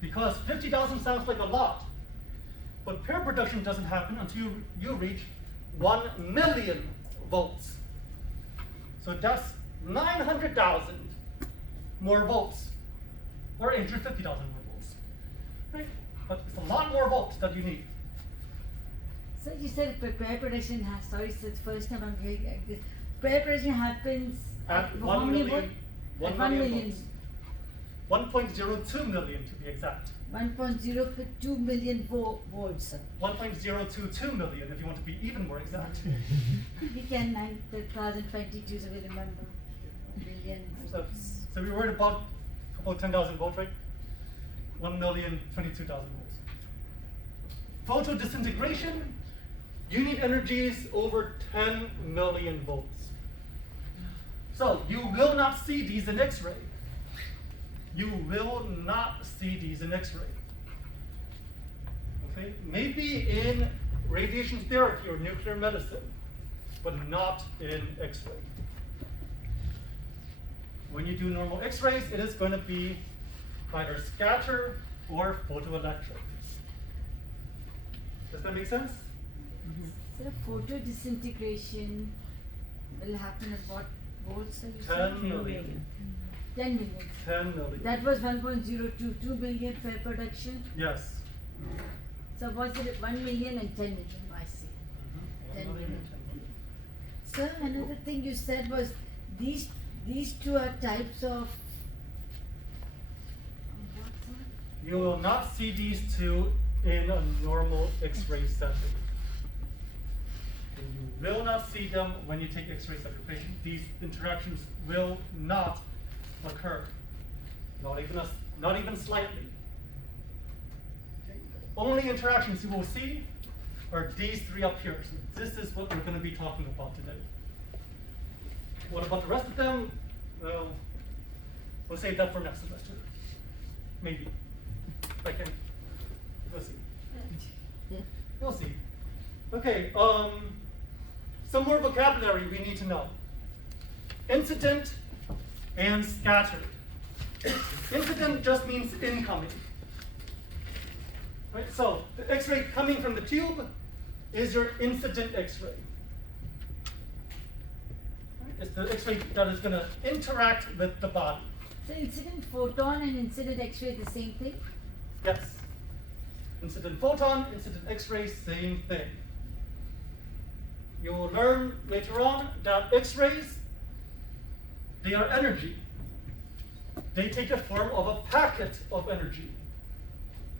Because 50,000 sounds like a lot. But pair production doesn't happen until you reach 1 million volts. So that's 900,000 more volts. Or 850,000 more volts. Right? But it's a lot more volts that you need. So you said pair production has, sorry, it's the first time I'm hearing this. Pair production happens At how 1 many million, volt? 1 At million volts. 1.02 million to be exact. 1.02 million volts, sir. 1.022 million if you want to be even more exact. We can 9,022, so we remember. Million So, volts. so we were at about 10,000 volts, right? 1,022,000 volts. Photodisintegration, you need energies over 10 million volts. So you will not see these in X-ray. You will not see these in X-ray. Okay? Maybe in radiation therapy or nuclear medicine, but not in X-ray. When you do normal X-rays, it is going to be either scatter or photoelectric. Does that make sense? So photo disintegration will happen at what volts are you 10 saying? million. 10 million. 10 million. That was 1.02, 2 billion for production. Yes. So was it 1 million and 10 million? I see. 10 million. Sir, another thing you said was these two are types of. What, sir? You will not see these two in a normal X-ray setting. And you will not see them when you take X-rays of your patient. These interactions will not occur, not even slightly. Okay. The only interactions you will see are these three up here. So this is what we're going to be talking about today. What about the rest of them? Well, we'll save that for next semester. Maybe. If I can. We'll see. We'll see. Okay, some more vocabulary we need to know. Incident and scattered. Incident just means incoming. Right, so the X-ray coming from the tube is your incident X-ray. It's the X-ray that is going to interact with the body. So incident photon and incident X-ray the same thing? Yes. Incident photon, incident X-ray, same thing. You will learn later on that X-rays, they are energy. They take the form of a packet of energy.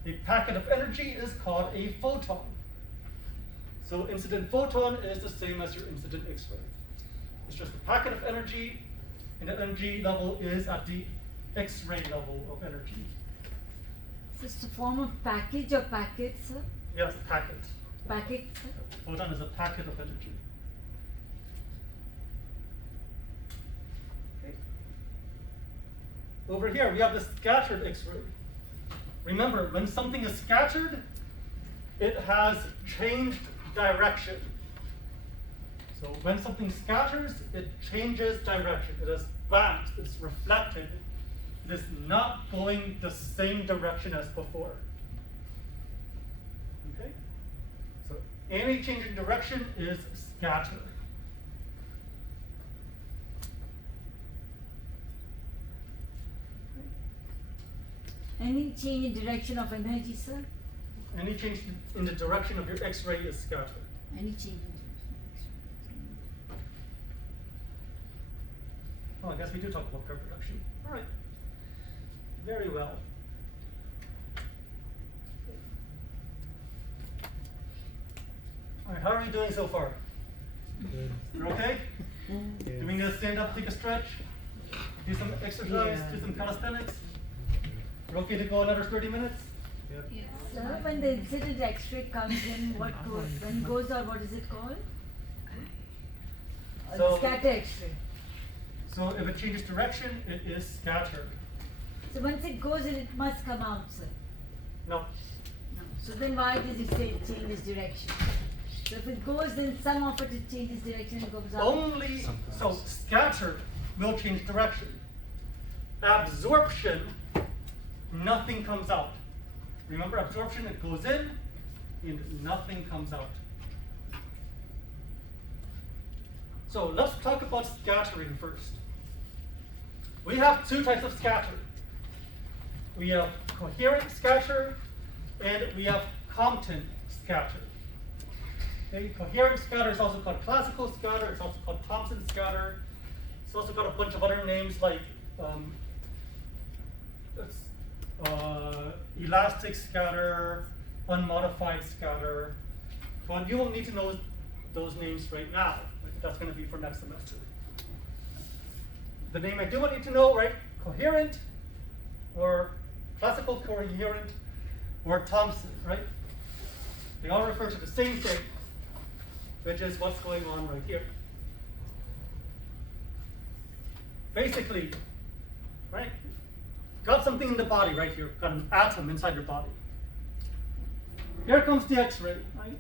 A packet of energy is called a photon. So incident photon is the same as your incident X-ray. It's just a packet of energy, and the energy level is at the X-ray level of energy. Is this a form of package or packet, sir? Yes, packet. Packet, sir? Photon is a packet of energy. Okay. Over here, we have the scattered X-ray. Remember, when something is scattered, it has changed direction. So when something scatters, it changes direction. It is backed, it's reflected. It is not going the same direction as before. Okay? So any change in direction is scatter. Any change in direction of energy, sir? Any change in the direction of your X-ray is scatter. Any change in direction Oh, I guess we do talk about curve production. All right. Very well. All right, how are you doing so far? Good. You're okay? Yes. Do we need to stand up, take a stretch? Do some exercise, Yeah. do some calisthenics? You're okay to go another 30 minutes? Yep. Yes. Sir, when the incident X-ray comes in, what goes, when goes out, what is it called? So- Scatter X-ray. So if it changes direction, it is scattered. So once it goes in, it must come out, sir. No, No. So then why does it say it changes direction? So if it goes in, some of it changes direction and goes out. only, so scatter will change direction. Absorption, nothing comes out. Remember, absorption, it goes in and nothing comes out. So let's talk about scattering first. We have two types of scatter. We have coherent scatter and we have Compton scatter. Okay, coherent scatter is also called classical scatter, it's also called Thomson scatter. It's also got a bunch of other names like elastic scatter, unmodified scatter. But you won't need to know those names right now. That's going to be for next semester. The name I do want you to know, right? Coherent, or classical coherent, or Thomson, right? They all refer to the same thing, which is what's going on right here. Basically, right? Got something in the body right here, got an atom inside your body. Here comes the X-ray, right?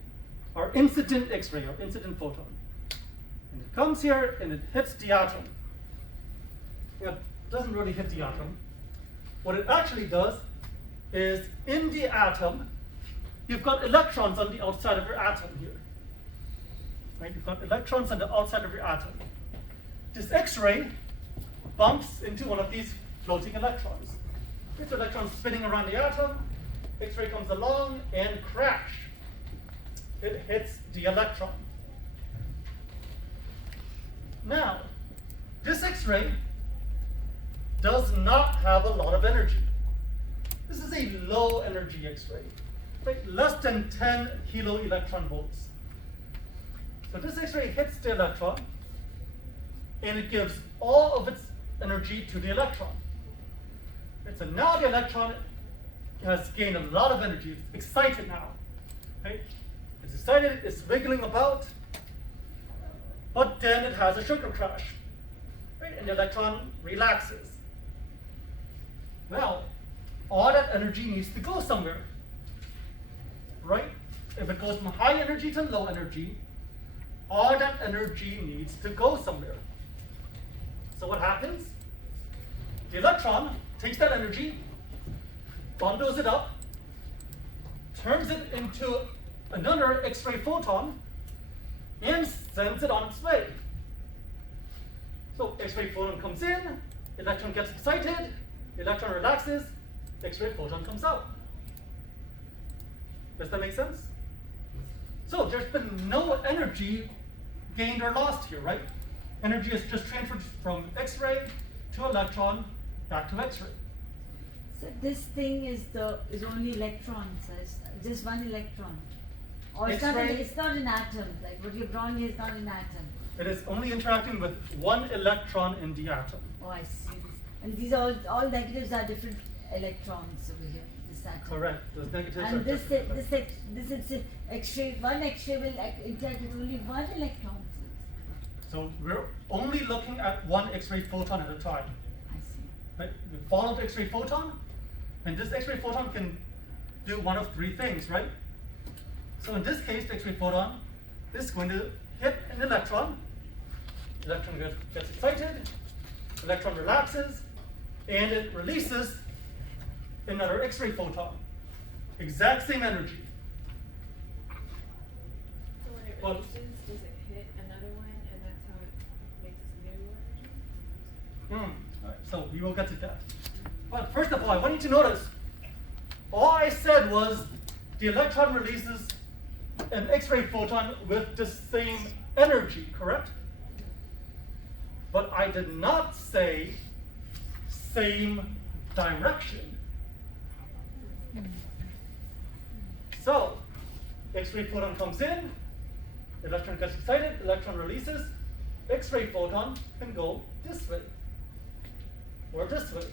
Our incident X-ray, or incident photon. And it comes here and it hits the atom. It doesn't really hit the atom. What it actually does is in the atom, you've got electrons on the outside of your atom here. right? You've got electrons on the outside of your atom. This X-ray bumps into one of these floating electrons. This electron spinning around the atom, X-ray comes along and crash. It hits the electron. Now, this X-ray does not have a lot of energy. This is a low energy X-ray, right? Less than 10 kilo electron volts. So this X-ray hits the electron and it gives all of its energy to the electron. And so now the electron has gained a lot of energy. It's excited now. Right? It's excited, it's wiggling about, but then it has a sugar crash. Right? And the electron relaxes. Well, all that energy needs to go somewhere. Right? If it goes from high energy to low energy, all that energy needs to go somewhere. So what happens? The electron takes that energy, bundles it up, turns it into another X-ray photon, and sends it on its way. So X-ray photon comes in, electron gets excited, electron relaxes, X-ray photon comes out. Does that make sense? So there's been no energy gained or lost here, right? Energy is just transferred from X-ray to electron back to X-ray. So this thing is only electrons, just one electron. Or X-ray- it's not an atom, like what you've drawn here is not an atom. It is only interacting with one electron in the atom. Oh, I see. And these all negatives are different electrons over here, this atom. Correct. Those negatives are And different. this X-ray, one X-ray will interact with only one electron. So we're only looking at one X-ray photon at a time. I see. Right? We follow the X-ray photon, and this X-ray photon can do one of three things, right? So in this case, the X-ray photon is going to hit an electron. Electron gets excited, electron relaxes, and it releases another X-ray photon. Exact same energy. So when it Well- releases, does it hit another one, and that's how it makes new energy? Alright, so we will get to that. But first of all, I want you to notice, all I said was the electron releases an X-ray photon with the same energy, correct? But I did not say same direction. So, X-ray photon comes in, electron gets excited, electron releases, X-ray photon can go this way, or this way,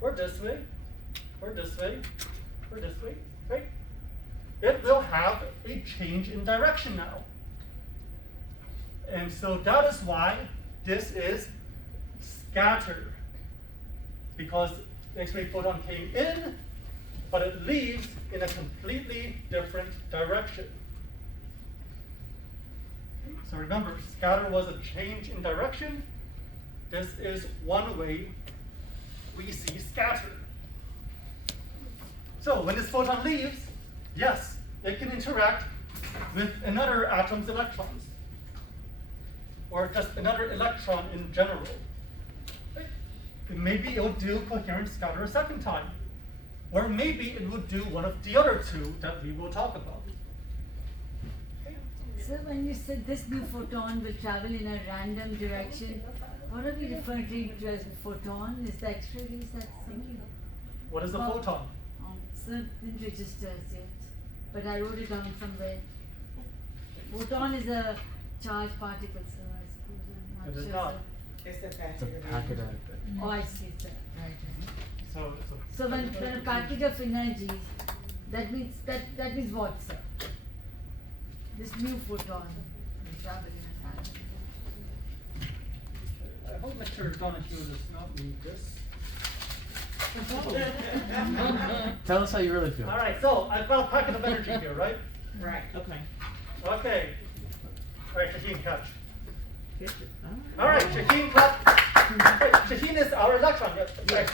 or this way, or this way, or this way, right? It will have a change in direction now. And so that is why this is scattered. Because the X-ray photon came in, but it leaves in a completely different direction. So remember, scatter was a change in direction. This is one way we see scatter. So when this photon leaves, yes, it can interact with another atom's electrons, or just another electron in general. Right? Maybe it will do coherent scatter a second time, or maybe it would do one of the other two that we will talk about. So when you said this new photon will travel in a random direction, what are we referring to as a photon? Is the X-ray release that something? What is a Oh. photon? So it didn't register as yet, but I wrote it down somewhere. Photon is a charged particle, so I suppose I'm It not is sure. not. It's a It's a packet. packet of. Oh, I see. It's right. So, So when a packet of energy, that means what, sir? This new photon will travel in a random direction. I hope Mr. Donahue does not need this. Tell us how you really feel. All right, so I've got a packet of energy here, right? Right. Okay. Okay. All right, Shaheen, catch. All right, Shaheen, clap. Wait, Shaheen is our electron. Sorry,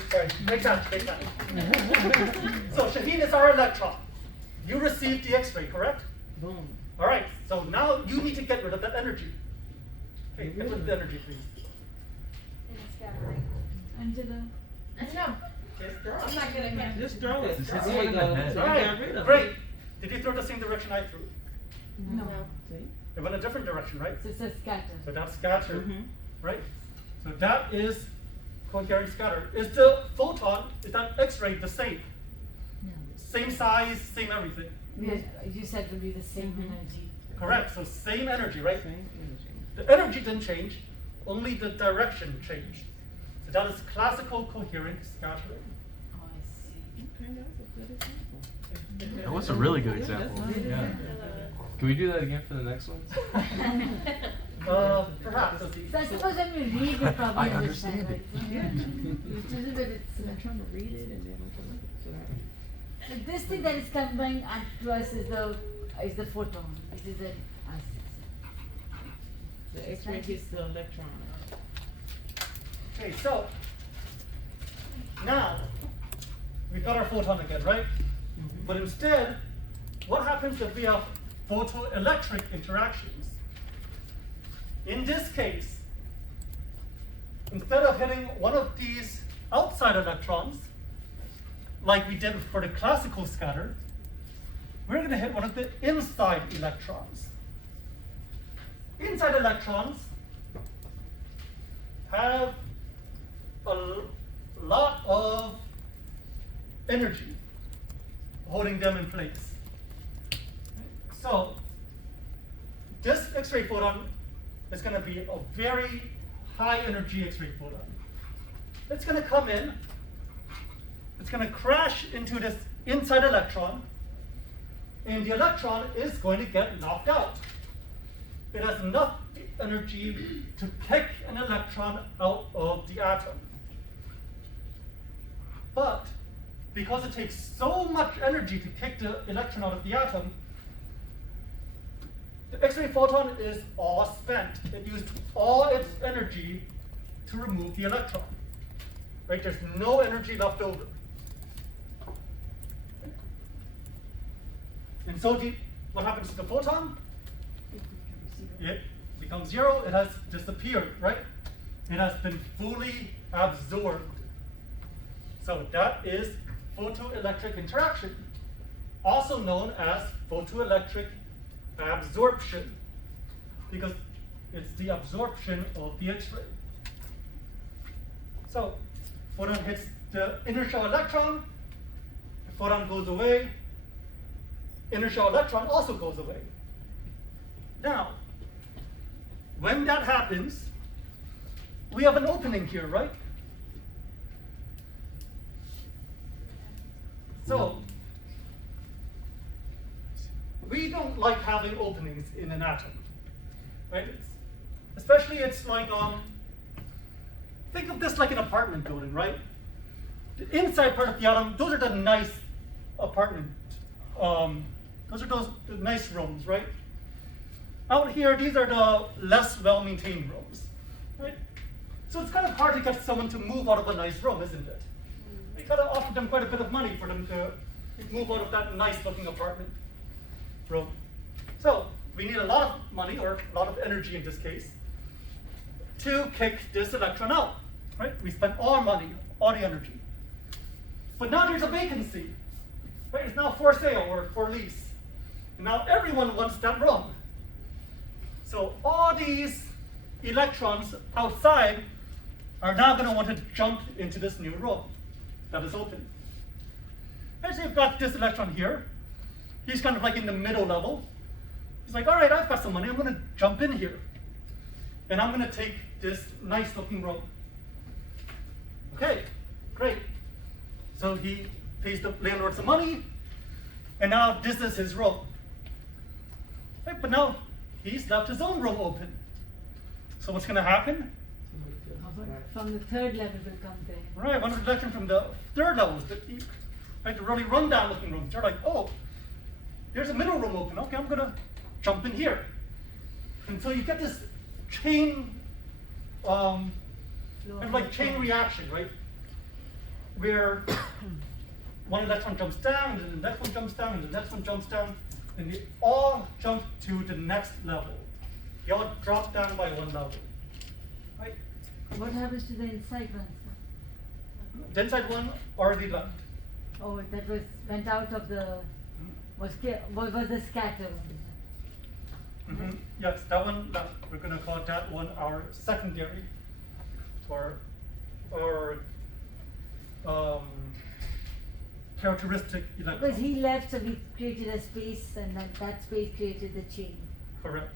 take that. So Shaheen is our electron. You received the X-ray, correct? Boom. All right, So now you need to get rid of that energy. Okay, get rid of the energy, please. And it's scattering. Angela. No. Just throw I'm not gonna catch it. Just throw it. This is There you in the go. head. So All you right, got rid of great. it. Did you throw the same direction I threw? No. See? It went a different direction, right? So it's a scatter. So that's scatter, Mhm. right? So that is coherent scatter. Is the photon, is that X-ray the same? No. Same size, same everything? Yes, you said it would be the same Mhm. energy. Correct, so same energy, right? Same energy. The energy didn't change, only the direction changed. So that is classical coherent scattering. Oh, I see. Okay, that's a good example. That was a really good Yeah, that's example. a good Yeah. example. Can we do that again for the next one? Perhaps. Let's see. So I suppose when we read, we probably I understand, understand right? it. Yeah. It's a little bit, So I'm trying to read it and then I'm going to look at it. so this thing that is coming to us is the photon. It is The X-ray hits the electron. Okay, so now we got our photon again, right? But instead, what happens if we have photoelectric interactions? In this case, instead of hitting one of these outside electrons, like we did for the classical scatter, we're going to hit one of the inside electrons. Inside electrons have a lot of energy holding them in place. So this X-ray photon is going to be a very high energy X-ray photon. It's going to come in, it's going to crash into this inside electron, and the electron is going to get knocked out. It has enough energy to kick an electron out of the atom. But because it takes so much energy to kick the electron out of the atom, the X-ray photon is all spent. It used all its energy to remove the electron. Right? There's no energy left over. And so what happens to the photon? It becomes zero. It has disappeared, right? It has been fully absorbed. So that is photoelectric interaction, also known as photoelectric absorption, because it's the absorption of the X-ray. So photon hits the inner shell electron, the photon goes away, inner shell electron also goes away. Now, when that happens, we have an opening here, right? So, we don't like having openings in an atom, right? Especially it's like, think of this like an apartment building, right? The inside part of the atom, those are the nice apartment, those are the nice rooms, right? Out here, these are the less well-maintained rooms, right? So it's kind of hard to get someone to move out of a nice room, isn't it? We gotta offer them quite a bit of money for them to move out of that nice-looking apartment room. So we need a lot of money, or a lot of energy in this case, to kick this electron out, right? We spent all our money, all the energy. But now there's a vacancy, right? It's now for sale or for lease. And now everyone wants that room. So all these electrons outside are now going to want to jump into this new room that is open. And so you've got this electron here. He's kind of like in the middle level. He's like, all right, I've got some money. I'm going to jump in here. And I'm going to take this nice looking room. Okay, great. So he pays the landlord some money. And now this is his room. Right, but now he's left his own room open. So what's going to happen? from the third level will come there. Right, one reflection from the third levels, right, the really rundown looking rooms. They're like, oh, there's a middle room open. Okay, I'm gonna jump in here. And so you get this chain, kind of like chain reaction, right? Where one electron jumps down, and then the next one jumps down, and the next one jumps down. and they all jump to the next level. They all drop down by one level. Right? What happens to the inside ones? The inside one already left. Oh, that went out of the, was the scatter one. Yes, that one left. We're gonna call that one our secondary, or characteristic electron. Because he left, so we created a space, and then that space created the chain. Correct.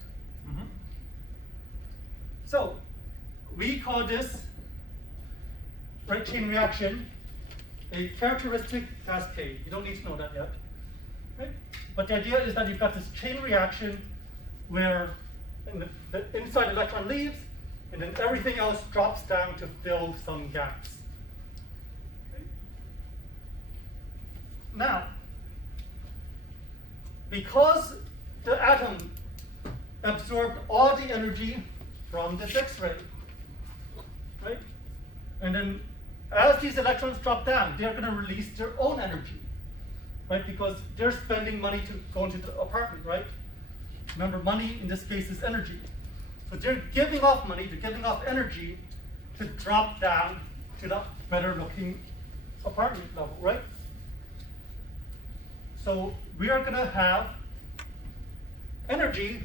So we call this right chain reaction a characteristic cascade. You don't need to know that yet, right? But the idea is that you've got this chain reaction where the inside electron leaves, and then everything else drops down to fill some gaps. Okay? Now, because the atom absorbed all the energy from this X-ray, right? And then as these electrons drop down, they're going to release their own energy, right? Because they're spending money to go into the apartment, right? Remember, money in this case is energy. So they're giving off money, they're giving off energy to drop down to the better looking apartment level, right? So we are going to have energy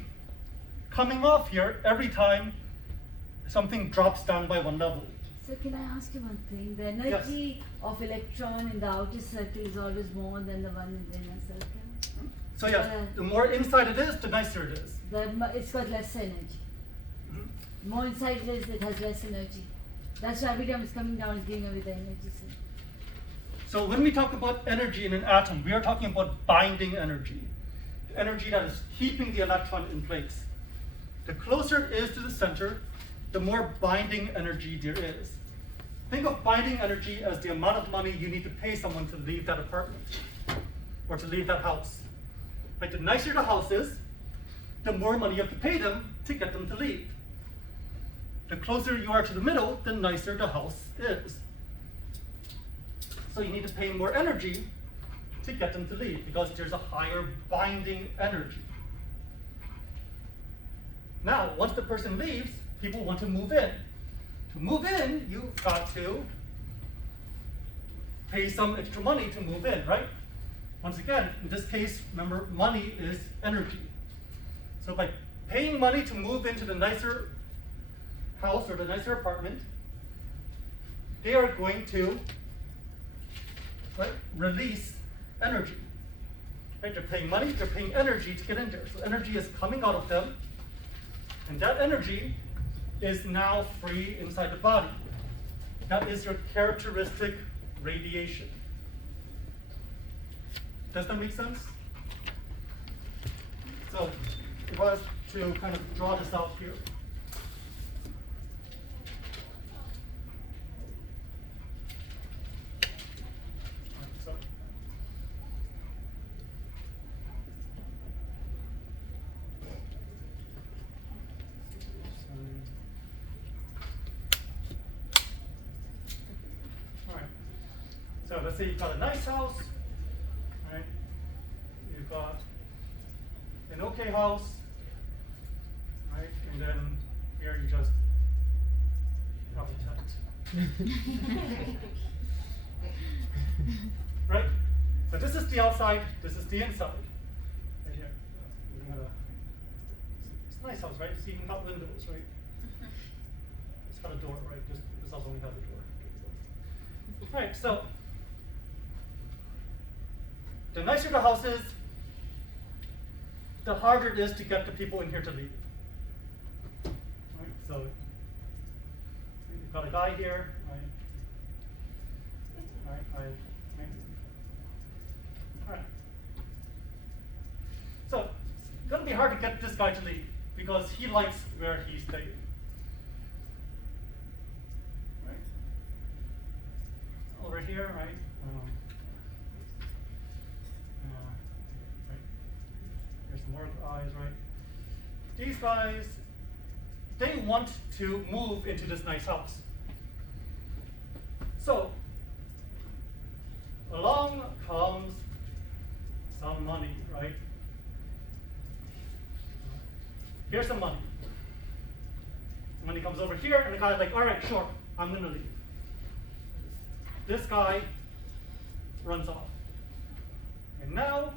coming off here every time something drops down by one level. So can I ask you one thing? The energy of electron in the outer circle is always more than the one in the inner circle. So yes, the more inside it is, the nicer it is. It's got less energy. The more inside it is, it has less energy. That's why every time it's coming down, it's giving away the energy. So when we talk about energy in an atom, we are talking about binding energy. The energy that is keeping the electron in place. The closer it is to the center, the more binding energy there is. Think of binding energy as the amount of money you need to pay someone to leave that apartment or to leave that house. Right? The nicer the house is, the more money you have to pay them to get them to leave. The closer you are to the middle, the nicer the house is. So you need to pay more energy to get them to leave because there's a higher binding energy. Now, once the person leaves, people want to move in. To move in, you've got to pay some extra money to move in, right? Once again, in this case, remember, money is energy. So by paying money to move into the nicer house or the nicer apartment, they are going to release energy. Right? They're paying money, they're paying energy to get in there. So energy is coming out of them, and that energy is now free inside the body. That is your characteristic radiation. Does that make sense? So if I was to kind of draw this out here. So So let's say you've got a nice house, right? You've got an okay house, right? And then here you just have a tent. Right? So this is the outside, this is the inside. Right here. It's a nice house, right? It's even got windows, right? It's got a door, right? This house only has a door. Right, so the nicer the house is, the harder it is to get the people in here to leave. Right, so you've got a guy here, right? Right. All right. So it's going to be hard to get this guy to leave because he likes where he's staying. Right? Over here, right? There's more guys, right? These guys, they want to move into this nice house. So, along comes some money, right? here's some money. Money comes over here, and the guy's like, all right, sure, I'm gonna leave. This guy runs off. And now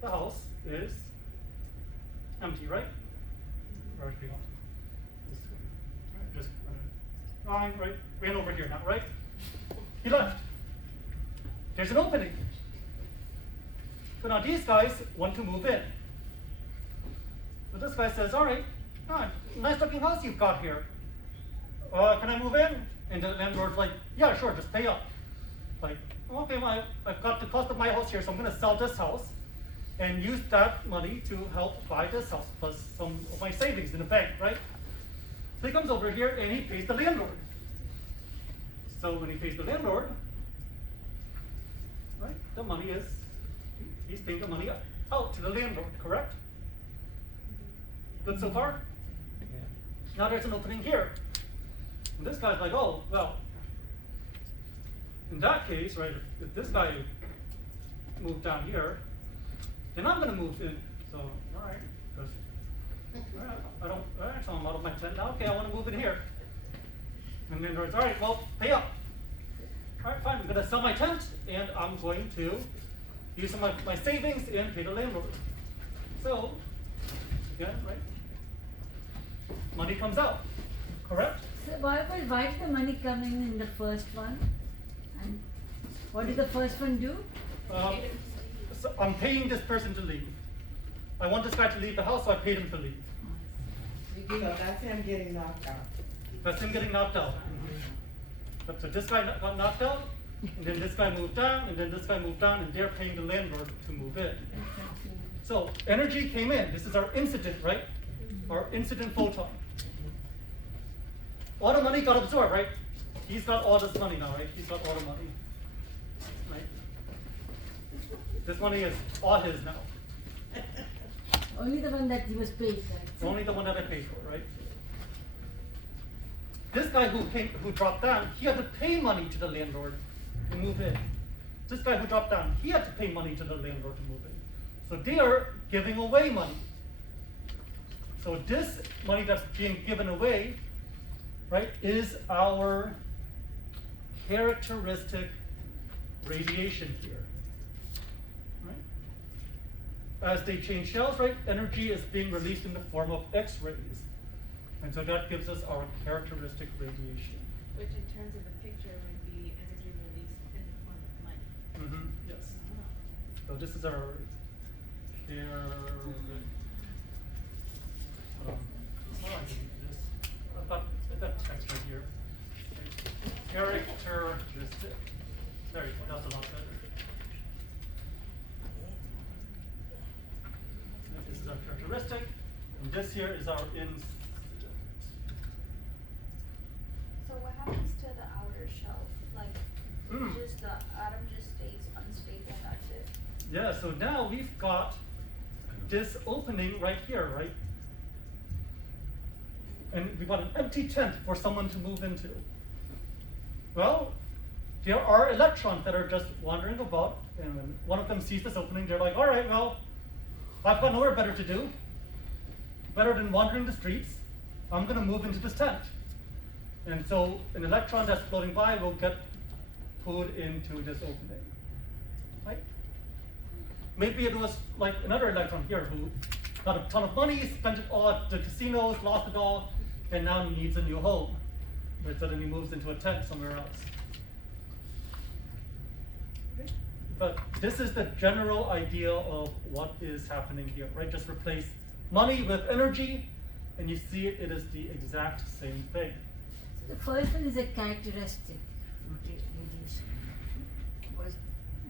the house is empty, right? Or is it beyond? Just fine, right? Ran over here now, right? He left. There's an opening. So now these guys want to move in. So this guy says, all right, nice looking house you've got here. Can I move in? And the landlord's like, yeah, sure, just pay up. Like, okay, well, I've got the cost of my house here, so I'm gonna sell this house and use that money to help buy this house, plus some of my savings in the bank, right? So he comes over here and he pays the landlord. So when he pays the landlord, right, the money is, he's paying the money out to the landlord, correct? Good so far? Now there's an opening here. And this guy's like, oh, well, in that case, right, if this guy moved down here, then I'm gonna move in. So, all right, because all right, so I'm out of my tent now. Okay, I want to move in here. And then there's, all right, well, pay up. All right, fine, I'm gonna sell my tent, and I'm going to use some of my savings and pay the landlord. So, yeah, right? Money comes out, correct? So why did the money come in the first one? And what did the first one do? So I'm paying this person to leave. I want this guy to leave the house, so I paid him to leave. So that's him getting knocked out. That's him getting knocked out. But so this guy got knocked out, and then this guy moved down, and then this guy moved down, and they're paying the landlord to move in. So energy came in. This is our incident, right? Our incident photon. All the money got absorbed, right? He's got all this money now, right? He's got all the money, right? This money is all his now. Only the one that he was paid, right? Only the one that I paid for, right? This guy who dropped down, he had to pay money to the landlord to move in. This guy who dropped down, he had to pay money to the landlord to move in. So they are giving away money. So this money that's being given away, right, is our characteristic radiation here. Right? As they change shells, right, energy is being released in the form of X-rays. And so that gives us our characteristic radiation. Which in terms of the picture would be energy released in the form of money. Yes. So this is our I've got text right here. Characteristic. There you go, that's a lot better. This is our characteristic, and this here is our incident. So what happens to the outer shelf? Like, just the atom just stays unstable, that's it? Yeah, so now we've got this opening right here, right? And we've got an empty tent for someone to move into. Well, there are electrons that are just wandering about, and when one of them sees this opening, they're like, all right, well, I've got nowhere better to do, better than wandering the streets. I'm gonna move into this tent. And so an electron that's floating by will get pulled into this opening, right? Maybe it was like another electron here who got a ton of money, spent it all at the casinos, lost it all, and now he needs a new home. But suddenly moves into a tent somewhere else. Okay? But this is the general idea of what is happening here, right? Just replace money with energy, and you see it is the exact same thing. So the first one is a characteristic radiation. Was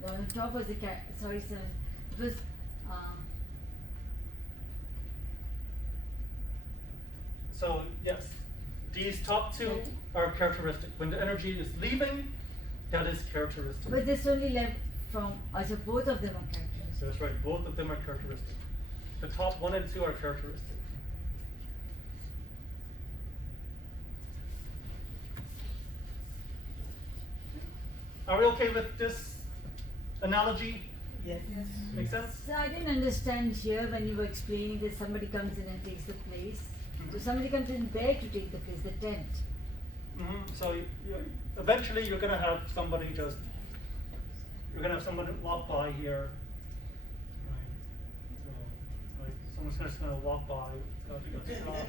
the on top was the sorry sir, it was So yes, these top two are characteristic. When the energy is leaving, that is characteristic. but this only left from so both of them are characteristic. So that's right, both of them are characteristic. The top 1 and 2 are characteristic. Are we okay with this analogy? Yes. Make sense? So I didn't understand here when you were explaining that somebody comes in and takes the place. So somebody comes in there to take the place, the tent. So eventually you're gonna have somebody you're gonna have someone walk by here. Right? So, like someone's just gonna walk by, stop,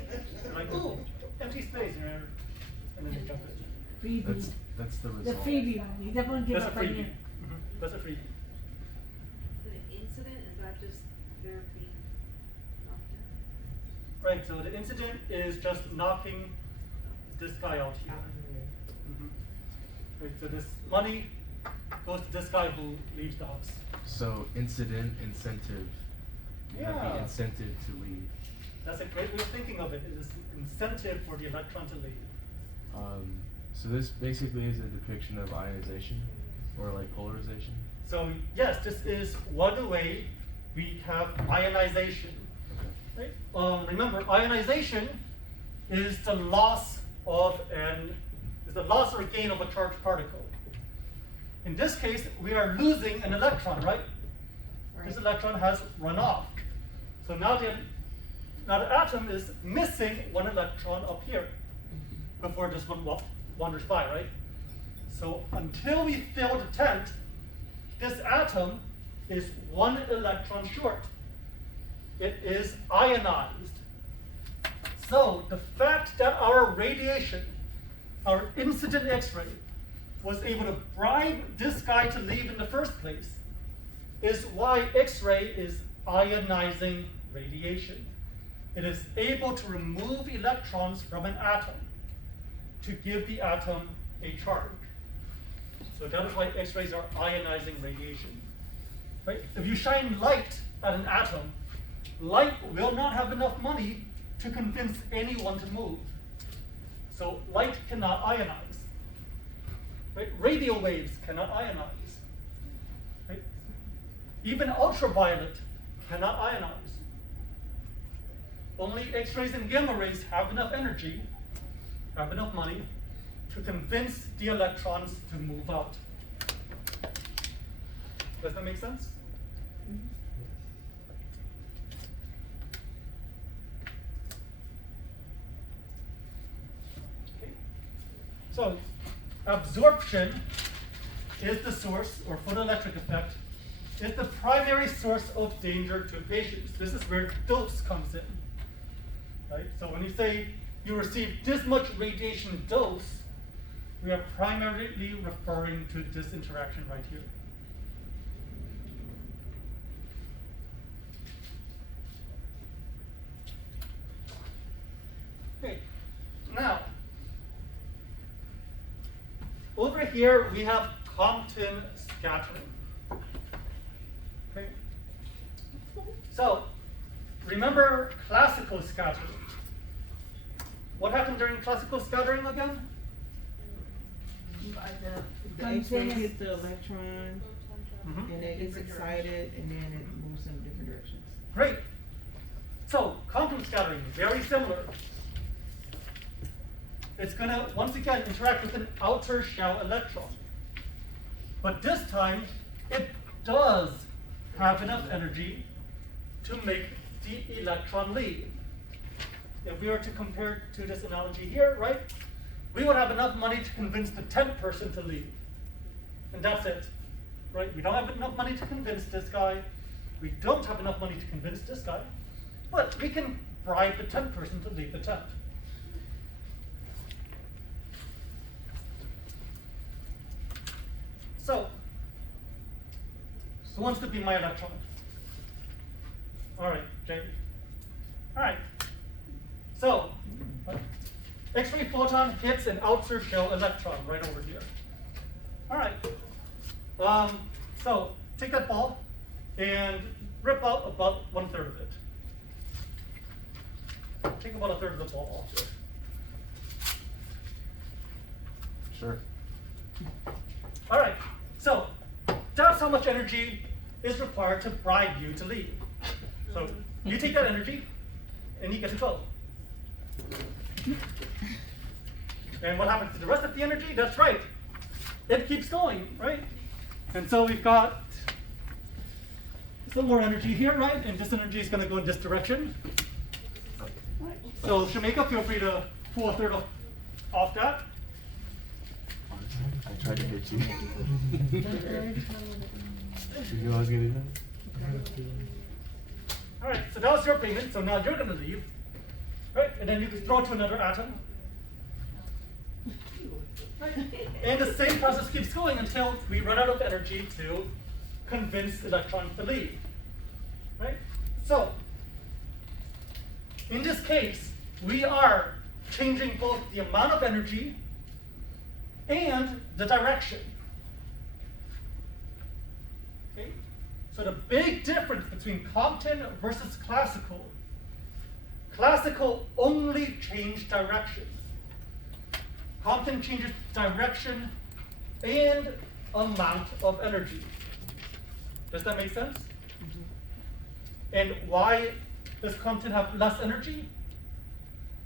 like, ooh, empty space, and then they jump in. Freebie. That's the The result. freebie one. He won't give That's a up on freebie. you. That's a freebie. The incident, is that just their being knocked out? Right, so the incident is just knocking this guy out here. Right, so this money goes to this guy who leaves the house. So incident, incentive. You have the Yeah. incentive to leave. That's a great way of thinking of it. It is incentive for the electron to leave. So this basically is a depiction of ionization, or like polarization. So yes, this is one way we have ionization. Okay. Right? Remember, ionization is the loss or gain of a charged particle. In this case, we are losing an electron, right? This electron has run off. So now the atom is missing one electron up here before this one wanders by, right? So until we fill the tent, this atom is one electron short. It is ionized. So the fact that our radiation, our incident X-ray, was able to bribe this guy to leave in the first place is why X-ray is ionizing radiation. It is able to remove electrons from an atom to give the atom a charge. So that is why X-rays are ionizing radiation. Right? If you shine light at an atom, light will not have enough money to convince anyone to move. So light cannot ionize. Right? Radio waves cannot ionize. Right? Even ultraviolet cannot ionize. Only X-rays and gamma rays have enough energy, have enough money to convince the electrons to move out. Does that make sense? Okay. So, absorption is the source, or photoelectric effect, is the primary source of danger to patients. This is where dose comes in. Right? So when you say you receive this much radiation dose, we are primarily referring to this interaction right here. Okay, now, over here we have Compton scattering. Okay, so remember classical scattering. What happened during classical scattering again? The X-ray hit the electron, Mhm. and it gets excited, and then it moves in different directions. Great. So, quantum scattering, very similar. It's going to, once again, interact with an outer shell electron. But this time, it does have enough energy to make the electron leave. If we were to compare to this analogy here, right, we would have enough money to convince the 10th person to leave. And that's it, right? We don't have enough money to convince this guy. We don't have enough money to convince this guy. But we can bribe the 10th person to leave the tent. So, who wants to be my electron? All right, Jamie. All right. So, X-ray photon hits an outer shell electron right over here. All right. So take that ball and rip out about 1/3 of it. Take about 1/3 of the ball off there. Sure. All right. So that's how much energy is required to bribe you to leave. So you take that energy and you get to go. And what happens to the rest of the energy? That's right. It keeps going, right? And so we've got some more energy here, right? And this energy is going to go in this direction. So Shamika, feel free to pull a third off that. I tried to hit you. You knew I was gonna do that? All right, so that was your payment. So now you're going to leave, right? And then you can throw it to another atom. Right? And the same process keeps going until we run out of energy to convince electrons to leave, right? So, in this case, we are changing both the amount of energy and the direction. Okay? So the big difference between Compton versus classical, classical only changed direction. Compton changes direction and amount of energy. Does that make sense? And why does Compton have less energy?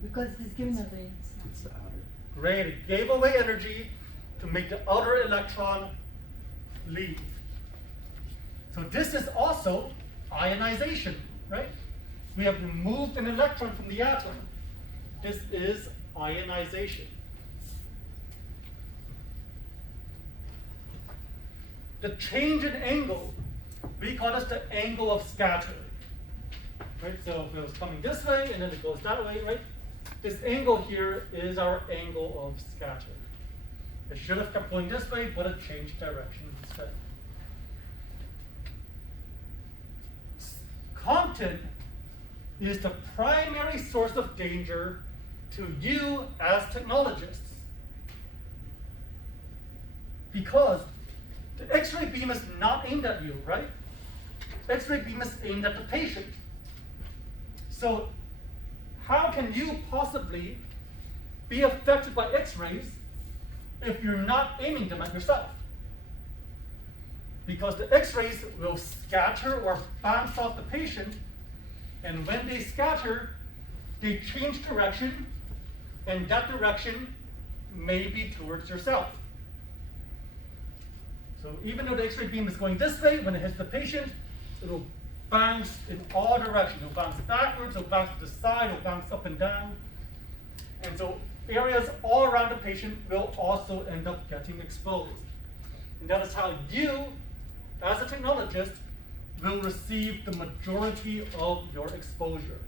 Because it's given away. It's the outer. Great, it gave away energy to make the outer electron leave. So this is also ionization, right? We have removed an electron from the atom. This is ionization. The change in angle, we call this the angle of scatter. Right? So if it was coming this way and then it goes that way, right? This angle here is our angle of scatter. It should have kept going this way, but it changed direction instead. Compton is the primary source of danger to you as technologists. Because the X-ray beam is not aimed at you, right? X-ray beam is aimed at the patient. So how can you possibly be affected by X-rays if you're not aiming them at yourself? Because the X-rays will scatter or bounce off the patient, and when they scatter, they change direction, and that direction may be towards yourself. So even though the X-ray beam is going this way, when it hits the patient, it'll bounce in all directions. It'll bounce backwards, it'll bounce to the side, it'll bounce up and down. And so areas all around the patient will also end up getting exposed. And that is how you, as a technologist, will receive the majority of your exposure.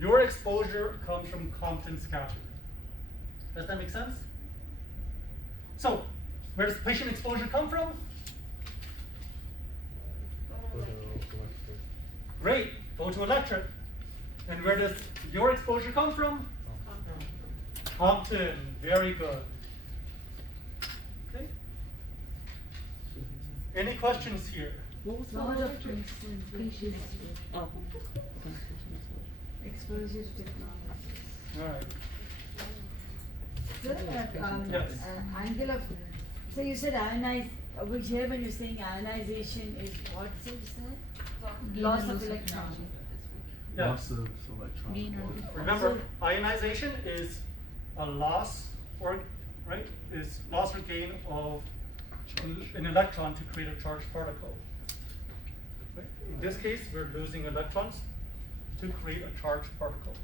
Your exposure comes from Compton scatter. Does that make sense? So, where does patient exposure come from? Great, photoelectric. And where does your exposure come from? Compton, very good. Okay. Any questions here? What was the Knowledge other of difference? species. Oh, okay. Exposure to technology. All right. So that Yes. angle of, so you said ionize, which here when you're saying ionization is what, so you said? Loss of electron. Yeah. Loss of electron. Gain or- Remember, ionization is a loss or right is loss or gain of an electron to create a charged particle. Right? In this case, we're losing electrons to create a charged particle.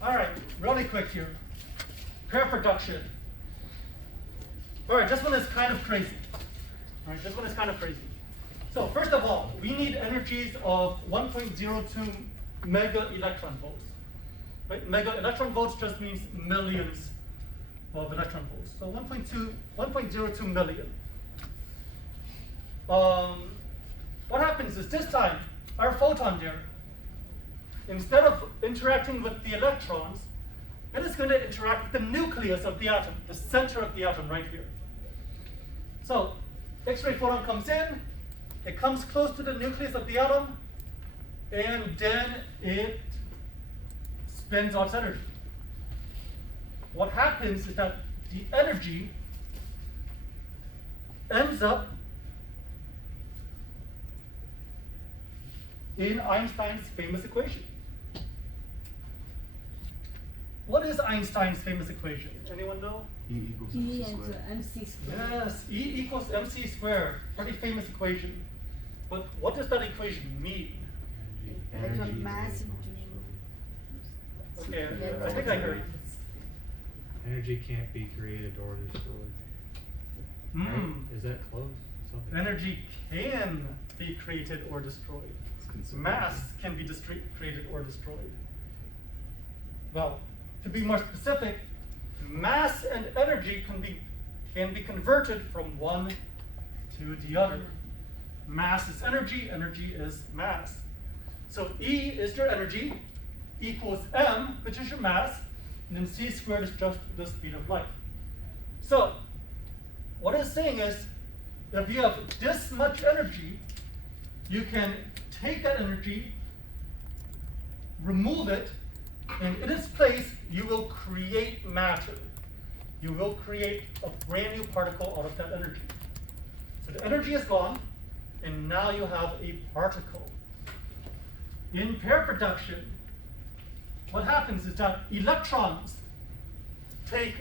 All right, really quick here. Pair production. All right, this one is kind of crazy. All right, this one is kind of crazy. So first of all, we need energies of 1.02 mega electron volts. Right? Mega electron volts just means millions of electron volts. So 1.02 million. What happens is this time, our photon there, instead of interacting with the electrons, it is going to interact with the nucleus of the atom, the center of the atom right here. So X-ray photon comes in, it comes close to the nucleus of the atom, and then it spins out its energy. What happens is that the energy ends up in Einstein's famous equation. what is Einstein's famous equation? Anyone know? E equals E MC and squared. MC squared. Yes, E equals MC squared. Pretty famous equation. But what does that equation mean? Like from mass into. Okay, I think I heard. Energy can't be created or destroyed. Mm. Right? Is that close? Something. Energy can be created or destroyed. It's considered- Mass can be created or destroyed. Well, to be more specific, mass and energy can be converted from one to the other. Mass is energy, energy is mass. So E is your energy, equals m, which is your mass, and then c squared is just the speed of light. So, what it's saying is, if you have this much energy, you can take that energy, remove it, and in its place, you will create matter. You will create a brand new particle out of that energy. So the energy is gone, and now you have a particle. In pair production, what happens is that electrons take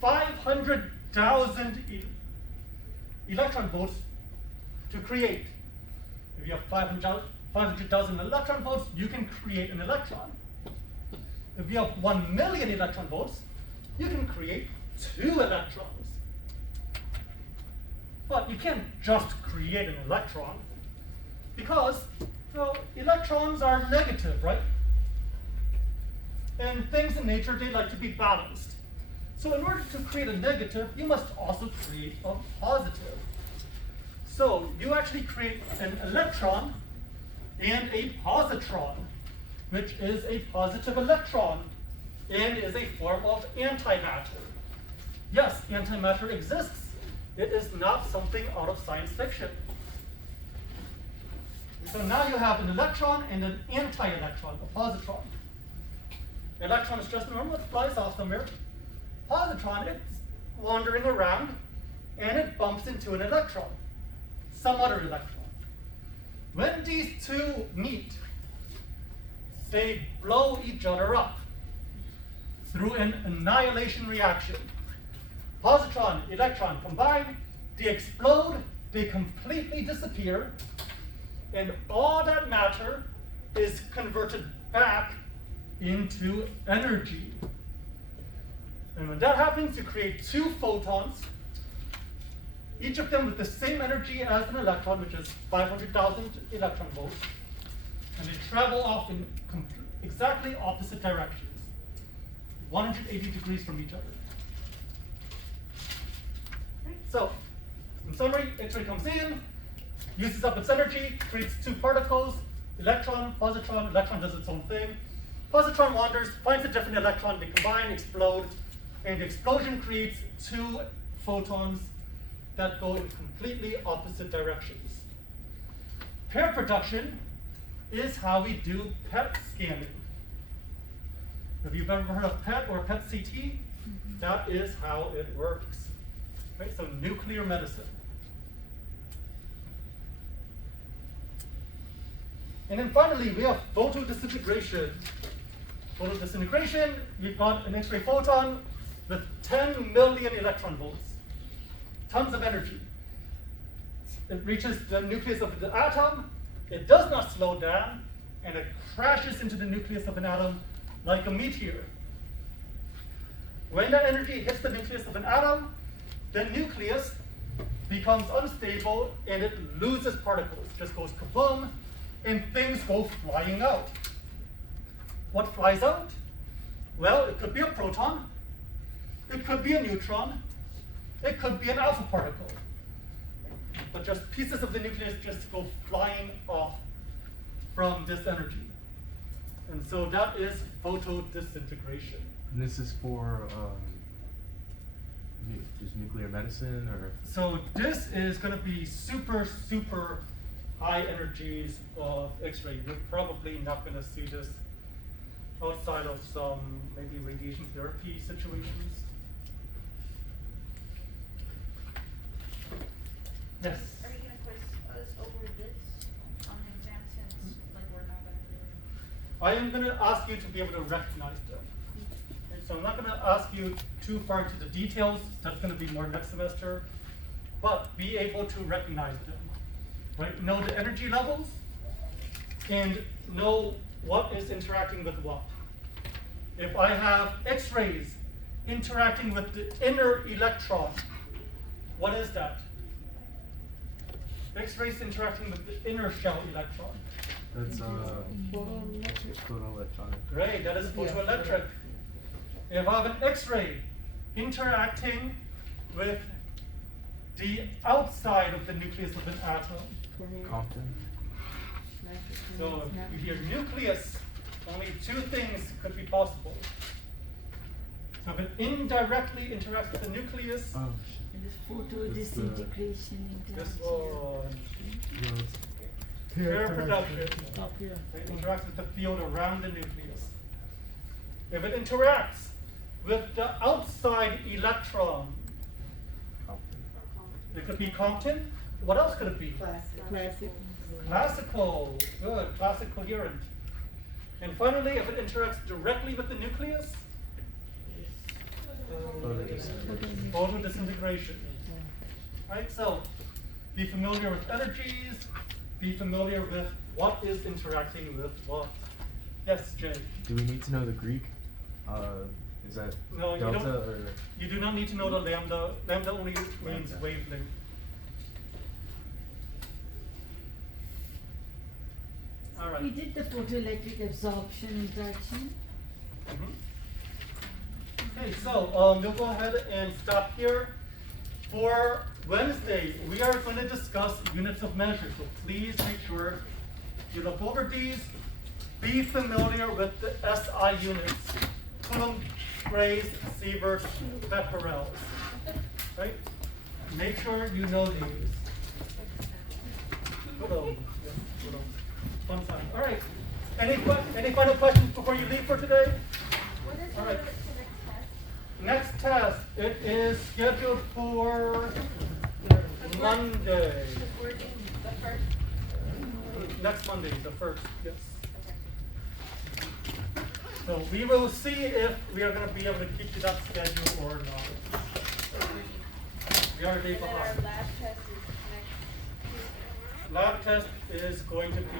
500,000 electron volts to create. If you have 500,000 electron volts, you can create an electron. If you have 1 million electron volts, you can create 2 electrons. But you can't just create an electron because, well, electrons are negative, right? And things in nature, they like to be balanced. So in order to create a negative, you must also create a positive. So you actually create an electron and a positron, which is a positive electron and is a form of antimatter. Yes, antimatter exists. It is not something out of science fiction. So now you have an electron and an anti-electron, a positron. Electron is just normal, it flies off somewhere. Positron, it's wandering around and it bumps into an electron, some other electron. When these two meet, they blow each other up through an annihilation reaction. Positron, electron combine, they explode, they completely disappear, and all that matter is converted back into energy. And when that happens, you create 2 photons, each of them with the same energy as an electron, which is 500,000 electron volts, and they travel off in exactly opposite directions, 180 degrees from each other. So, in summary, X-ray comes in, uses up its energy, creates 2 particles, electron, positron, electron does its own thing. Positron wanders, finds a different electron, they combine, explode, and the explosion creates 2 photons that go in completely opposite directions. Pair production is how we do PET scanning. If you've ever heard of PET or PET CT, that is how it works. Right? So nuclear medicine. And then finally, we have photodisintegration. Photodisintegration, we've got an X-ray photon with 10 million electron volts, tons of energy. It reaches the nucleus of the atom, it does not slow down, and it crashes into the nucleus of an atom like a meteor. When that energy hits the nucleus of an atom, the nucleus becomes unstable and it loses particles, just goes kaboom, and things go flying out. What flies out? Well, it could be a proton, it could be a neutron, it could be an alpha particle. But just pieces of the nucleus just go flying off from this energy. And so that is photodisintegration. And this is for just nuclear medicine, or So this is going to be super, super high energies of X-ray. You're probably not going to see this outside of some maybe radiation therapy situations. Yes. Are you gonna quiz us over this on the exam since like we're not gonna do it? I am going to ask you to be able to recognize them. So I'm not gonna ask you too far into the details, that's gonna be more next semester, but be able to recognize them, right? Know the energy levels and know what is interacting with what. If I have X-rays interacting with the inner electron, what is that? X-rays interacting with the inner shell electron. That's photoelectronic. Great, that is photoelectric. If I have an X-ray interacting with the outside of the nucleus of an atom. Compton. So if you hear nucleus, only two things could be possible. So if it indirectly interacts with the nucleus, Oh And this photo It's the- disintegration this interaction. one, shit. No, it's pair production, Up here. it interacts with the field around the nucleus. If it interacts with the outside electron, Compton. it could be Compton. What else could it be? Classic. Classical, good, classic coherent. And finally, if it interacts directly with the nucleus, photo disintegration. Right, so be familiar with energies, be familiar with what is interacting with what. Yes, Jay? Do we need to know the Greek? Is that No, you delta don't. or? You do not need to know the lambda. Lambda only means Lambda. wavelength. All right. We did the photoelectric absorption interaction. Okay, so we'll go ahead and stop here. For Wednesday, we are going to discuss units of measure. So please make sure you look over these. Be familiar with the SI units: Coulomb, Grays, Sieverts, Becquerels. Right? Make sure you know these. Coulomb. Yes, Coulomb. Fun time. All right. Any final questions before you leave for today? What is All the right. next test? Next test, it is scheduled for Monday. Because we're doing the first. Next Monday, the 1st, yes. So we will see if we are going to be able to keep to that schedule or not. We are a day And then our behind. lab test is next Tuesday. Lab test is going to be